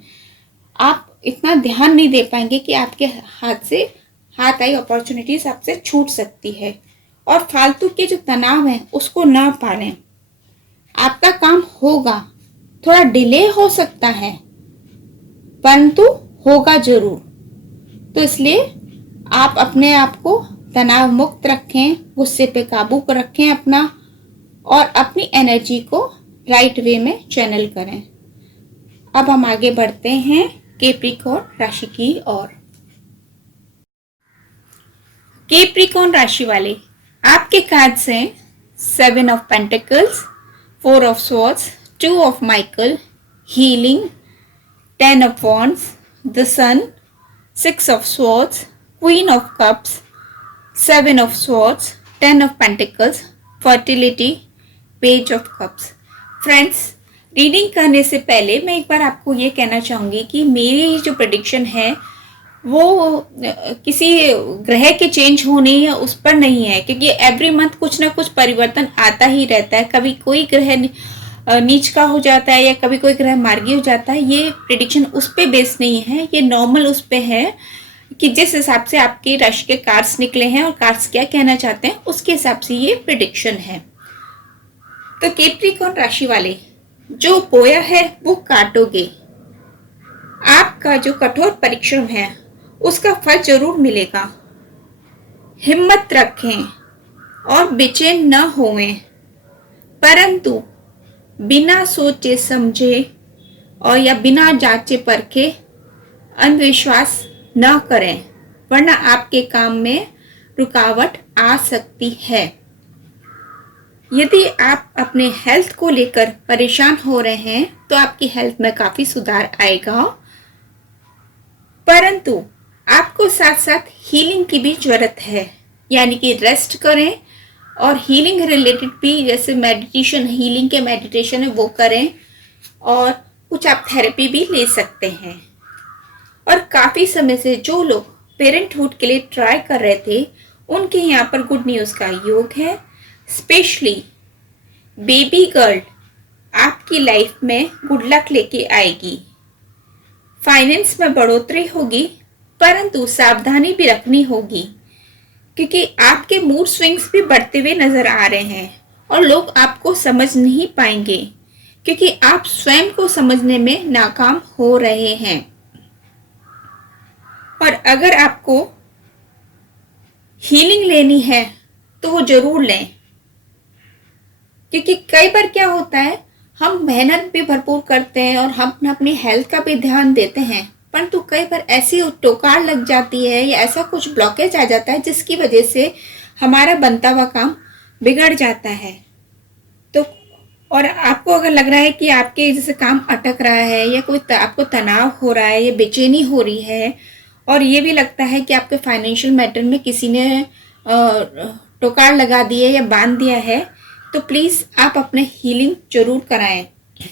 आप इतना ध्यान नहीं दे पाएंगे कि आपके हाथ आई अपॉर्चुनिटीज आपसे छूट सकती है। और फालतू के जो तनाव है उसको ना पालें। आपका काम होगा, थोड़ा डिले हो सकता है, परंतु होगा जरूर। तो इसलिए आप अपने आप को तनाव मुक्त रखें, गुस्से पे काबू रखें अपना, और अपनी एनर्जी को राइट वे में चैनल करें। अब हम आगे बढ़ते हैं कैप्रिकॉर्न राशि की ओर। कैप्रिकॉर्न राशि वाले आपके कार्ड्स हैं 7 of pentacles, 4 of swords, 2 of Michael, healing, 10 of wands, the sun, 6 of swords, Queen of Cups, 7 of Swords, 10 of Pentacles, Fertility, Page of Cups. Friends, reading करने से पहले मैं एक बार आपको ये कहना चाहूँगी कि मेरी जो प्रेडिक्शन है वो किसी ग्रह के चेंज होने या उस पर नहीं है, क्योंकि एवरी मंथ कुछ ना कुछ परिवर्तन आता ही रहता है। कभी कोई ग्रह नीच का हो जाता है या कभी कोई ग्रह मार्गी हो जाता है। ये प्रेडिक्शन उस पर बेस्ड नहीं है, ये नॉर्मल उस पर है कि जिस हिसाब से आपके राशि के कार्ड्स निकले हैं और कार्ड्स क्या कहना चाहते हैं उसके हिसाब से ये प्रेडिक्शन है। तो कैप्रिकॉर्न राशि वाले, जो बोया है वो काटोगे। आपका जो कठोर परिश्रम है उसका फल जरूर मिलेगा। हिम्मत रखें और बेचैन न होवें, परंतु बिना सोचे समझे और या बिना जांचे परखे अंधविश्वास न करें, वरना आपके काम में रुकावट आ सकती है। यदि आप अपने हेल्थ को लेकर परेशान हो रहे हैं तो आपकी हेल्थ में काफी सुधार आएगा, परंतु आपको साथ साथ हीलिंग की भी जरूरत है। यानी कि रेस्ट करें और हीलिंग रिलेटेड भी, जैसे मेडिटेशन, हीलिंग के मेडिटेशन है वो करें, और कुछ आप थेरेपी भी ले सकते हैं। और काफ़ी समय से जो लोग पेरेंटहुड के लिए ट्राई कर रहे थे उनके यहाँ पर गुड न्यूज़ का योग है। स्पेशली बेबी गर्ल आपकी लाइफ में गुड लक लेके आएगी। फाइनेंस में बढ़ोतरी होगी, परंतु सावधानी भी रखनी होगी, क्योंकि आपके मूड स्विंग्स भी बढ़ते हुए नजर आ रहे हैं और लोग आपको समझ नहीं पाएंगे क्योंकि आप स्वयं को समझने में नाकाम हो रहे हैं। और अगर आपको हीलिंग लेनी है तो वो जरूर लें, क्योंकि कई बार क्या होता है, हम मेहनत भी भरपूर करते हैं और हम अपनी हेल्थ का भी ध्यान देते हैं, परंतु कई बार ऐसी टोकार लग जाती है या ऐसा कुछ ब्लॉकेज आ जाता है जिसकी वजह से हमारा बनता हुआ काम बिगड़ जाता है। तो और आपको अगर लग रहा है कि आपके जैसे काम अटक रहा है या कोई आपको तनाव हो रहा है या बेचैनी हो रही है, और ये भी लगता है कि आपके फाइनेंशियल मैटर में किसी ने टोकार लगा दी है या बांध दिया है, तो प्लीज़ आप अपने हीलिंग जरूर कराएं।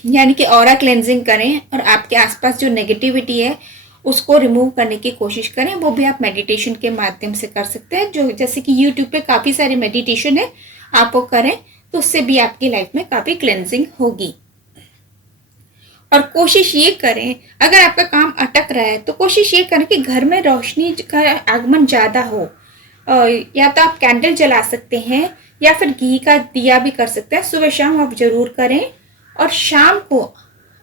यानी कि ऑरा क्लेंजिंग करें और आपके आसपास जो नेगेटिविटी है उसको रिमूव करने की कोशिश करें। वो भी आप मेडिटेशन के माध्यम से कर सकते हैं, जो जैसे कि यूट्यूब पे काफ़ी सारे मेडिटेशन है, आप वो करें तो उससे भी आपकी लाइफ में काफ़ी क्लेंजिंग होगी। और कोशिश ये करें, अगर आपका काम अटक रहा है तो कोशिश ये करें कि घर में रोशनी का आगमन ज़्यादा हो। या तो आप कैंडल जला सकते हैं या फिर घी का दिया भी कर सकते हैं। सुबह शाम आप जरूर करें, और शाम को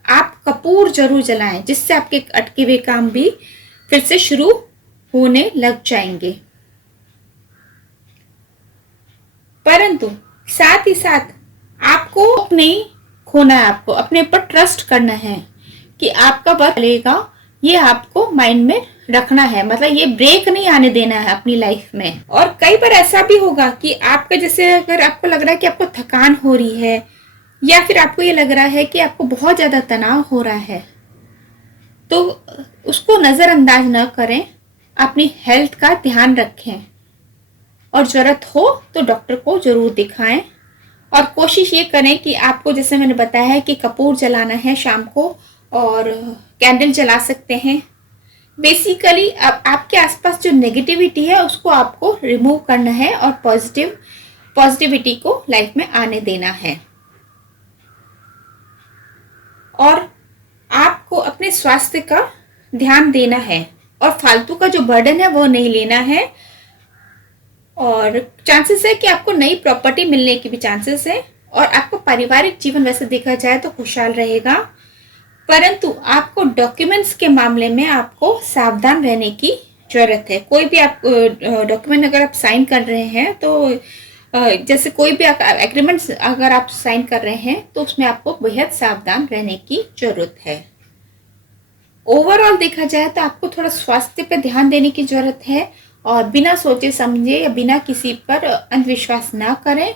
आप कपूर जरूर जलाएं, जिससे आपके अटके हुए काम भी फिर से शुरू होने लग जाएंगे। परंतु साथ ही साथ आपको नहीं खोना है, आपको अपने ऊपर ट्रस्ट करना है कि आपका वक्त चलेगा, ये आपको माइंड में रखना है। मतलब ये ब्रेक नहीं आने देना है अपनी लाइफ में। और कई बार ऐसा भी होगा कि आपका, जैसे अगर आपको लग रहा है कि आपको थकान हो रही है या फिर आपको ये लग रहा है कि आपको बहुत ज़्यादा तनाव हो रहा है, तो उसको नज़रअंदाज न करें, अपनी हेल्थ का ध्यान रखें और ज़रूरत हो तो डॉक्टर को ज़रूर दिखाएं। और कोशिश ये करें कि आपको, जैसे मैंने बताया है कि कपूर जलाना है शाम को और कैंडल जला सकते हैं। बेसिकली अब आपके आसपास जो नेगेटिविटी है उसको आपको रिमूव करना है और पॉजिटिविटी को लाइफ में आने देना है। और आपको अपने स्वास्थ्य का ध्यान देना है और फालतू का जो बर्डन है वो नहीं लेना है। और चांसेस है कि आपको नई प्रॉपर्टी मिलने की भी चांसेस है, और आपको पारिवारिक जीवन वैसे देखा जाए तो खुशहाल रहेगा, परंतु आपको डॉक्यूमेंट्स के मामले में आपको सावधान रहने की जरूरत है। कोई भी आप डॉक्यूमेंट अगर आप साइन कर रहे हैं तो जैसे कोई भी एग्रीमेंट्स अगर आप साइन कर रहे हैं तो उसमें आपको बेहद सावधान रहने की जरूरत है। ओवरऑल देखा जाए तो आपको थोड़ा स्वास्थ्य पे ध्यान देने की जरूरत है, और बिना सोचे समझे या बिना किसी पर अंधविश्वास ना करें।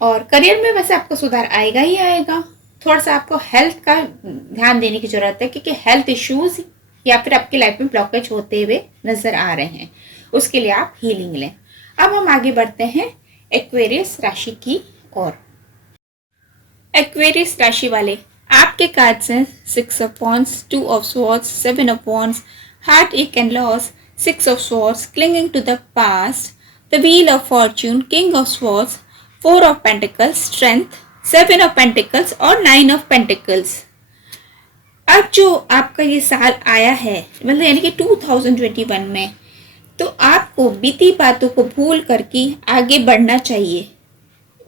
और करियर में वैसे आपको सुधार आएगा ही आएगा। थोड़ा सा आपको हेल्थ का ध्यान देने की जरूरत है, क्योंकि हेल्थ इश्यूज या फिर आपकी लाइफ में ब्लॉकेज होते हुए नजर आ रहे हैं, उसके लिए आप हीलिंग लें। अब हम आगे बढ़ते हैं एक्वेरियस राशि की ओर। एक्वेरियस राशि वाले, आपके कार्ड्स हैं 6 of wands, 2 of swords, 7 of wands, heartache and loss, 6 of swords, clinging to the past, the wheel of fortune, king of swords, 4 of pentacles, strength, 7 of pentacles और 9 of pentacles. अब जो आपका ये साल आया है, मतलब यानी कि 2021 में, तो आपको बीती बातों को भूल करके आगे बढ़ना चाहिए।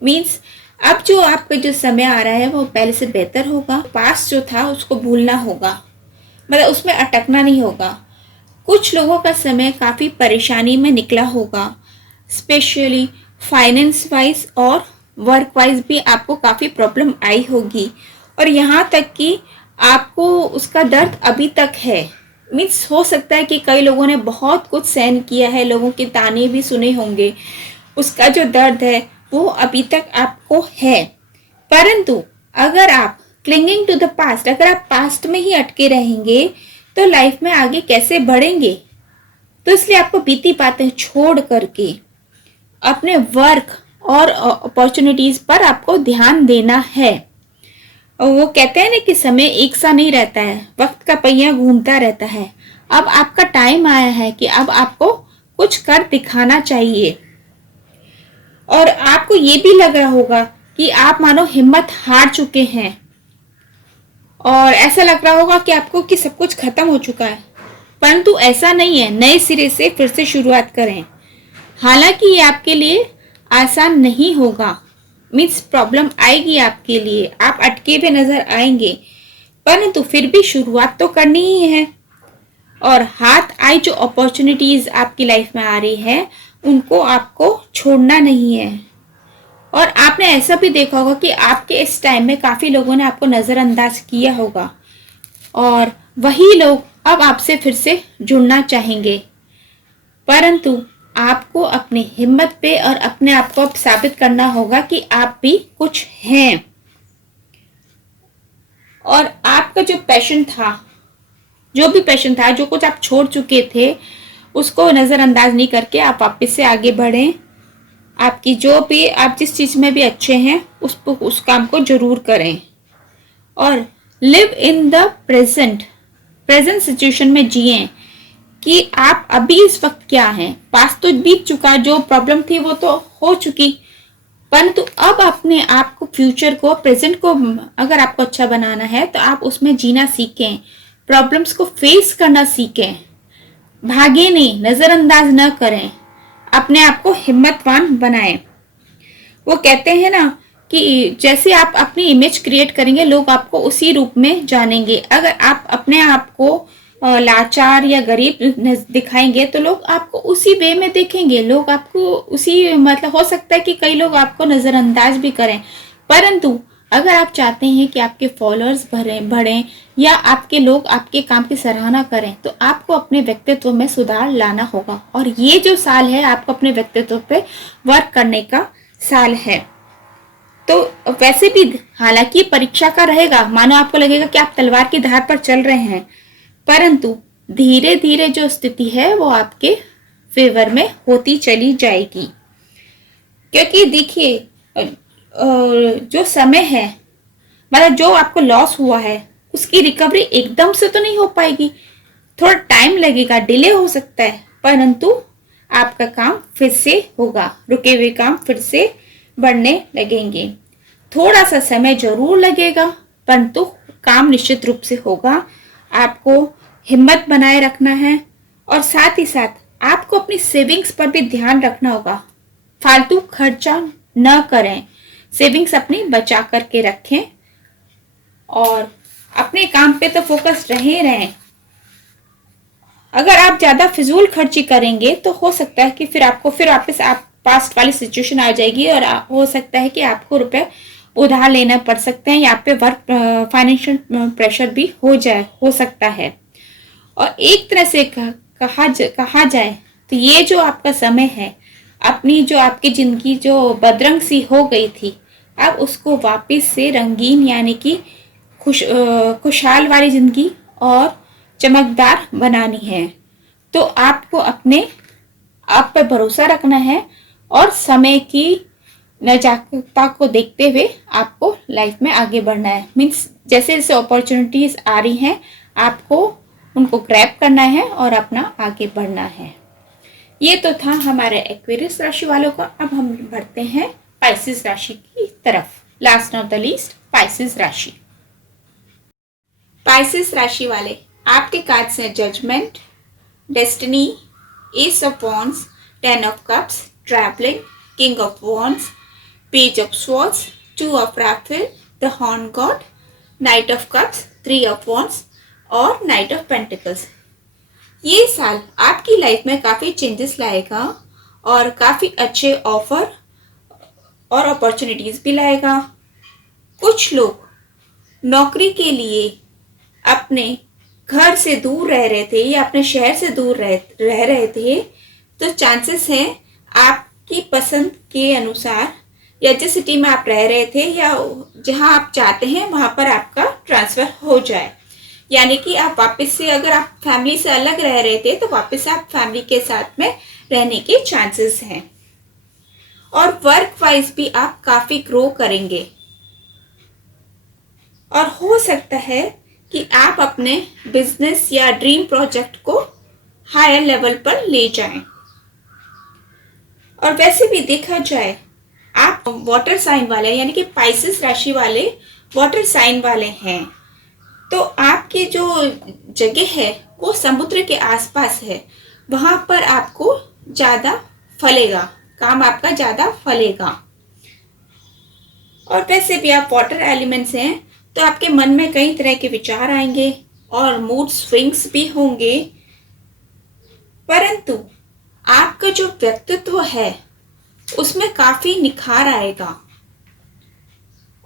मीन्स अब जो आपका जो समय आ रहा है वो पहले से बेहतर होगा। पास्ट जो था उसको भूलना होगा, मतलब उसमें अटकना नहीं होगा। कुछ लोगों का समय काफ़ी परेशानी में निकला होगा, स्पेशली फाइनेंस वाइज और वर्क वाइज भी आपको काफ़ी प्रॉब्लम आई होगी, और यहाँ तक कि आपको उसका दर्द अभी तक है। मीन्स हो सकता है कि कई लोगों ने बहुत कुछ सहन किया है, लोगों के ताने भी सुने होंगे, उसका जो दर्द है वो अभी तक आपको है। परंतु अगर आप क्लिंगिंग टू द पास्ट, अगर आप पास्ट में ही अटके रहेंगे तो लाइफ में आगे कैसे बढ़ेंगे। तो इसलिए आपको बीती बातें छोड़ करके अपने वर्क और अपॉर्चुनिटीज पर आपको ध्यान देना है। और वो कहते हैं ना कि समय एक सा नहीं रहता है, वक्त का पहिया घूमता रहता है। अब आपका टाइम आया है कि अब आपको कुछ कर दिखाना चाहिए। और आपको ये भी लग रहा होगा कि आप मानो हिम्मत हार चुके हैं, और ऐसा लग रहा होगा कि आपको कि सब कुछ खत्म हो चुका है। परंतु ऐसा नहीं है, नए सिरे से फिर से शुरुआत करें। हालांकि ये आपके लिए आसान नहीं होगा, मीन्स प्रॉब्लम आएगी आपके लिए, आप अटके हुए नजर आएंगे, परंतु फिर भी शुरुआत तो करनी ही है। और हाथ आई जो अपॉर्चुनिटीज आपकी लाइफ में आ रही है उनको आपको छोड़ना नहीं है। और आपने ऐसा भी देखा होगा कि आपके इस टाइम में काफ़ी लोगों ने आपको नज़रअंदाज किया होगा, और वही लोग अब आपसे फिर से जुड़ना चाहेंगे। परंतु आपको अपनी हिम्मत पे और अपने आप को साबित करना होगा कि आप भी कुछ हैं। और आपका जो पैशन था, जो भी पैशन था, जो कुछ आप छोड़ चुके थे, उसको नज़रअंदाज नहीं करके आप वापस से आगे बढ़ें। आपकी जो भी, आप जिस चीज़ में भी अच्छे हैं उस काम को जरूर करें। और live in the present situation में जिएं कि आप अभी इस वक्त क्या हैं। पास्ट तो बीत चुका, जो प्रॉब्लम थी वो तो हो चुकी, परंतु अब अपने आप को, फ्यूचर को, प्रेजेंट को अगर आपको अच्छा बनाना है तो आप उसमें जीना सीखें, प्रॉब्लम्स को फेस करना सीखें, भागे नहीं, नजरअंदाज न करें, अपने आप को हिम्मतवान बनाएं। वो कहते हैं ना कि जैसे आप अपनी इमेज क्रिएट करेंगे लोग आपको उसी रूप में जानेंगे। अगर आप अपने आप को लाचार या गरीब दिखाएंगे तो लोग आपको उसी वे में देखेंगे, लोग आपको उसी, मतलब हो सकता है कि कई लोग आपको नजरअंदाज भी करें, परंतु अगर आप चाहते हैं कि आपके फॉलोअर्स बढ़ें या आपके लोग आपके काम की सराहना करें तो आपको अपने व्यक्तित्व में सुधार लाना होगा। और ये जो साल है आपको अपने व्यक्तित्व पे वर्क करने का साल है। तो वैसे भी हालांकि परीक्षा का रहेगा, मानो आपको लगेगा कि आप तलवार की धार पर चल रहे हैं, परंतु धीरे धीरे जो स्थिति है वो आपके फेवर में होती चली जाएगी। क्योंकि देखिए जो समय है, मतलब जो आपको लॉस हुआ है उसकी रिकवरी एकदम से तो नहीं हो पाएगी, थोड़ा टाइम लगेगा, डिले हो सकता है, परंतु आपका काम फिर से होगा, रुके हुए काम फिर से बढ़ने लगेंगे। थोड़ा सा समय जरूर लगेगा परंतु काम निश्चित रूप से होगा। आपको हिम्मत बनाए रखना है और साथ ही साथ आपको अपनी सेविंग्स पर भी ध्यान रखना होगा। फालतू खर्चा न करें, सेविंग्स अपनी बचा करके रखें और अपने काम पे तो फोकस रहे रहें। अगर आप ज्यादा फिजूल खर्ची करेंगे तो हो सकता है कि फिर आपको फिर वापस आप पास्ट वाली सिचुएशन आ जाएगी और हो सकता है कि आपको रुपए उधार लेना पड़ सकते हैं या पे वर्क फाइनेंशियल प्रेशर भी हो सकता है। और एक तरह से कहा जाए तो ये जो आपका समय है, अपनी जो आपकी जिंदगी जो बदरंग सी हो गई थी, अब उसको वापस से रंगीन यानी कि खुशहाल वाली जिंदगी और चमकदार बनानी है। तो आपको अपने आप पर भरोसा रखना है और समय की नजाकता को देखते हुए आपको लाइफ में आगे बढ़ना है। मीन्स जैसे जैसे अपॉर्चुनिटीज आ रही हैं आपको उनको ग्रैब करना है और अपना आगे बढ़ना है। ये तो था हमारे एक्वेरियस राशि वालों का। अब हम बढ़ते हैं पाइसेस राशि की तरफ। Last not the least, Pisces राशि। पाइसेस राशि वाले, आपके कार्ड्स हैं judgement, destiny, ace of wands, 10 of cups, travelling, king of wands, page of swords, 2 of Raphael, the horn god, knight of cups, 3 of wands और knight of pentacles. ये साल आपकी life में काफ़ी चेंजेस लाएगा और काफ़ी अच्छे ऑफर और अपॉर्चुनिटीज़ भी लाएगा। कुछ लोग नौकरी के लिए अपने घर से दूर रह रहे थे या अपने शहर से दूर रह रहे थे, तो चांसेस हैं आपकी पसंद के अनुसार या जिस सिटी में आप रह रहे थे या जहां आप चाहते हैं वहां पर आपका ट्रांसफ़र हो जाए। यानी कि आप वापस से, अगर आप फैमिली से अलग रह रहे थे तो वापस से आप फैमिली के साथ में रहने के चांसेस हैं। और वर्क वाइज भी आप काफ़ी ग्रो करेंगे और हो सकता है कि आप अपने बिजनेस या ड्रीम प्रोजेक्ट को हायर लेवल पर ले जाएं। और वैसे भी देखा जाए, आप वाटर साइन वाले यानी कि पाइसेस राशि वाले वाटर साइन वाले हैं, तो आपकी जो जगह है वो समुद्र के आसपास है, वहाँ पर आपको ज़्यादा फलेगा, काम आपका ज़्यादा फलेगा। और वैसे भी आप वाटर एलिमेंट्स हैं तो आपके मन में कई तरह के विचार आएंगे और मूड स्विंग्स भी होंगे, परंतु आपका जो व्यक्तित्व है उसमें काफ़ी निखार आएगा।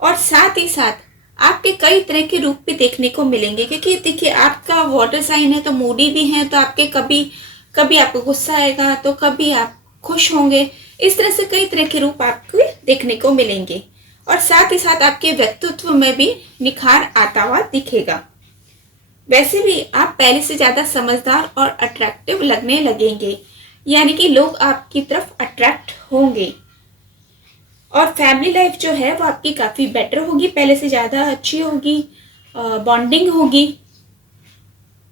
और साथ ही साथ आपके कई तरह के रूप भी देखने को मिलेंगे, क्योंकि देखिए आपका वाटर साइन है तो मूडी भी है, तो आपके कभी कभी आपको गुस्सा आएगा तो कभी आप खुश होंगे। इस तरह से कई तरह के रूप आपको देखने को मिलेंगे और साथ ही साथ आपके व्यक्तित्व में भी निखार आता हुआ दिखेगा। वैसे भी आप पहले से ज़्यादा समझदार और अट्रैक्टिव लगने लगेंगे, यानी कि लोग आपकी तरफ अट्रैक्ट होंगे। और फैमिली लाइफ जो है वो आपकी काफ़ी बेटर होगी, पहले से ज़्यादा अच्छी होगी, बॉन्डिंग होगी।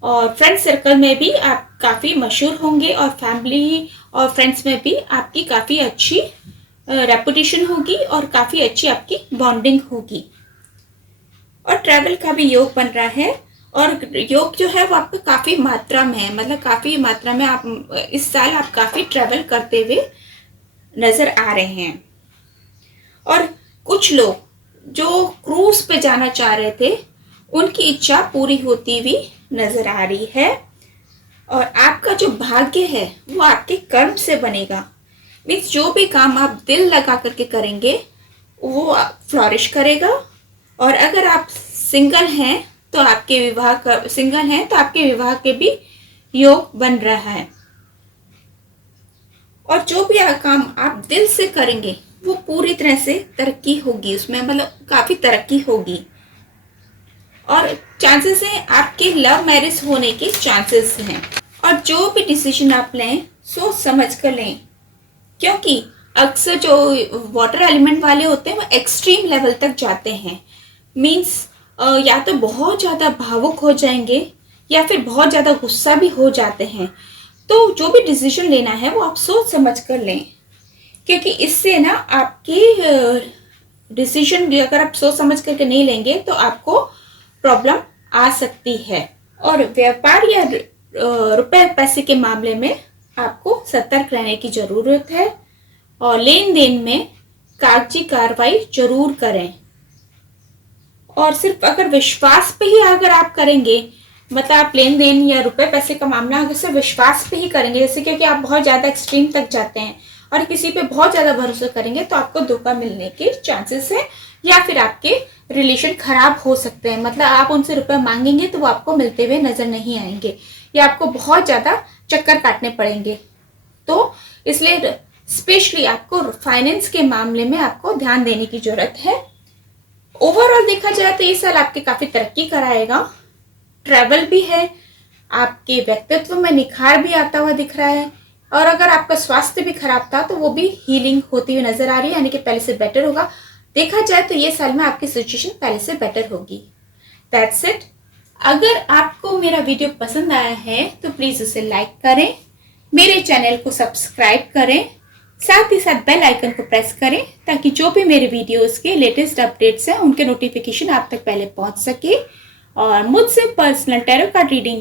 और फ्रेंड सर्कल में भी आप काफ़ी मशहूर होंगे और फैमिली और फ्रेंड्स में भी आपकी काफ़ी अच्छी रेपुटेशन होगी और काफ़ी अच्छी आपकी बॉन्डिंग होगी। और ट्रैवल का भी योग बन रहा है और योग जो है वो आपको काफ़ी मात्रा में है, मतलब काफ़ी मात्रा में आप इस साल आप काफ़ी ट्रैवल करते हुए नज़र आ रहे हैं। और कुछ लोग जो क्रूज पे जाना चाह रहे थे उनकी इच्छा पूरी होती हुई नज़र आ रही है। और आपका जो भाग्य है वो आपके कर्म से बनेगा। मीन्स जो भी काम आप दिल लगा करके करेंगे वो फ्लॉरिश करेगा। और अगर आप सिंगल हैं तो आपके विवाह के भी योग बन रहा है। और जो भी काम आप दिल से करेंगे वो पूरी तरह से तरक्की होगी, उसमें मतलब काफ़ी तरक्की होगी। और चांसेस हैं आपके लव मैरिज होने के चांसेस हैं। और जो भी डिसीजन आप लें सोच समझ कर लें, क्योंकि अक्सर जो वाटर एलिमेंट वाले होते हैं वो एक्सट्रीम लेवल तक जाते हैं। मीन्स या तो बहुत ज़्यादा भावुक हो जाएंगे या फिर बहुत ज़्यादा गुस्सा भी हो जाते हैं। तो जो भी डिसीजन लेना है वो आप सोच समझ कर लें, क्योंकि इससे ना आपके डिसीजन अगर आप सोच समझ करके नहीं लेंगे तो आपको प्रॉब्लम आ सकती है। और व्यापार या रुपए पैसे के मामले में आपको सतर्क रहने की ज़रूरत है और लेन देन में कागजी कार्रवाई जरूर करें। और सिर्फ अगर विश्वास पे ही अगर आप करेंगे, मतलब आप लेन देन या रुपए पैसे का मामला अगर सिर्फ विश्वास पे ही करेंगे, जैसे क्योंकि आप बहुत ज़्यादा एक्सट्रीम तक जाते हैं और किसी पे बहुत ज़्यादा भरोसा करेंगे तो आपको धोखा मिलने के चांसेस है या फिर आपके रिलेशन खराब हो सकते हैं। मतलब आप उनसे रुपए मांगेंगे तो वो आपको मिलते हुए नजर नहीं आएंगे या आपको बहुत ज़्यादा चक्कर काटने पड़ेंगे। तो इसलिए स्पेशली आपको फाइनेंस के मामले में आपको ध्यान देने की जरूरत है। ओवरऑल देखा जाए तो ये साल आपके काफ़ी तरक्की कराएगा। ट्रैवल भी है, आपके व्यक्तित्व में निखार भी आता हुआ दिख रहा है, और अगर आपका स्वास्थ्य भी खराब था तो वो भी हीलिंग होती हुई नजर आ रही है, यानी कि पहले से बेटर होगा। देखा जाए तो ये साल में आपकी सिचुएशन पहले से बेटर होगी। That's it. अगर आपको मेरा वीडियो पसंद आया है तो प्लीज उसे लाइक करें, मेरे चैनल को सब्सक्राइब करें, साथ ही साथ बेल आइकन को प्रेस करें ताकि जो भी मेरे वीडियोस के लेटेस्ट अपडेट्स हैं उनके नोटिफिकेशन आप तक पहले पहुंच सके। और मुझसे पर्सनल टैरो कार्ड रीडिंग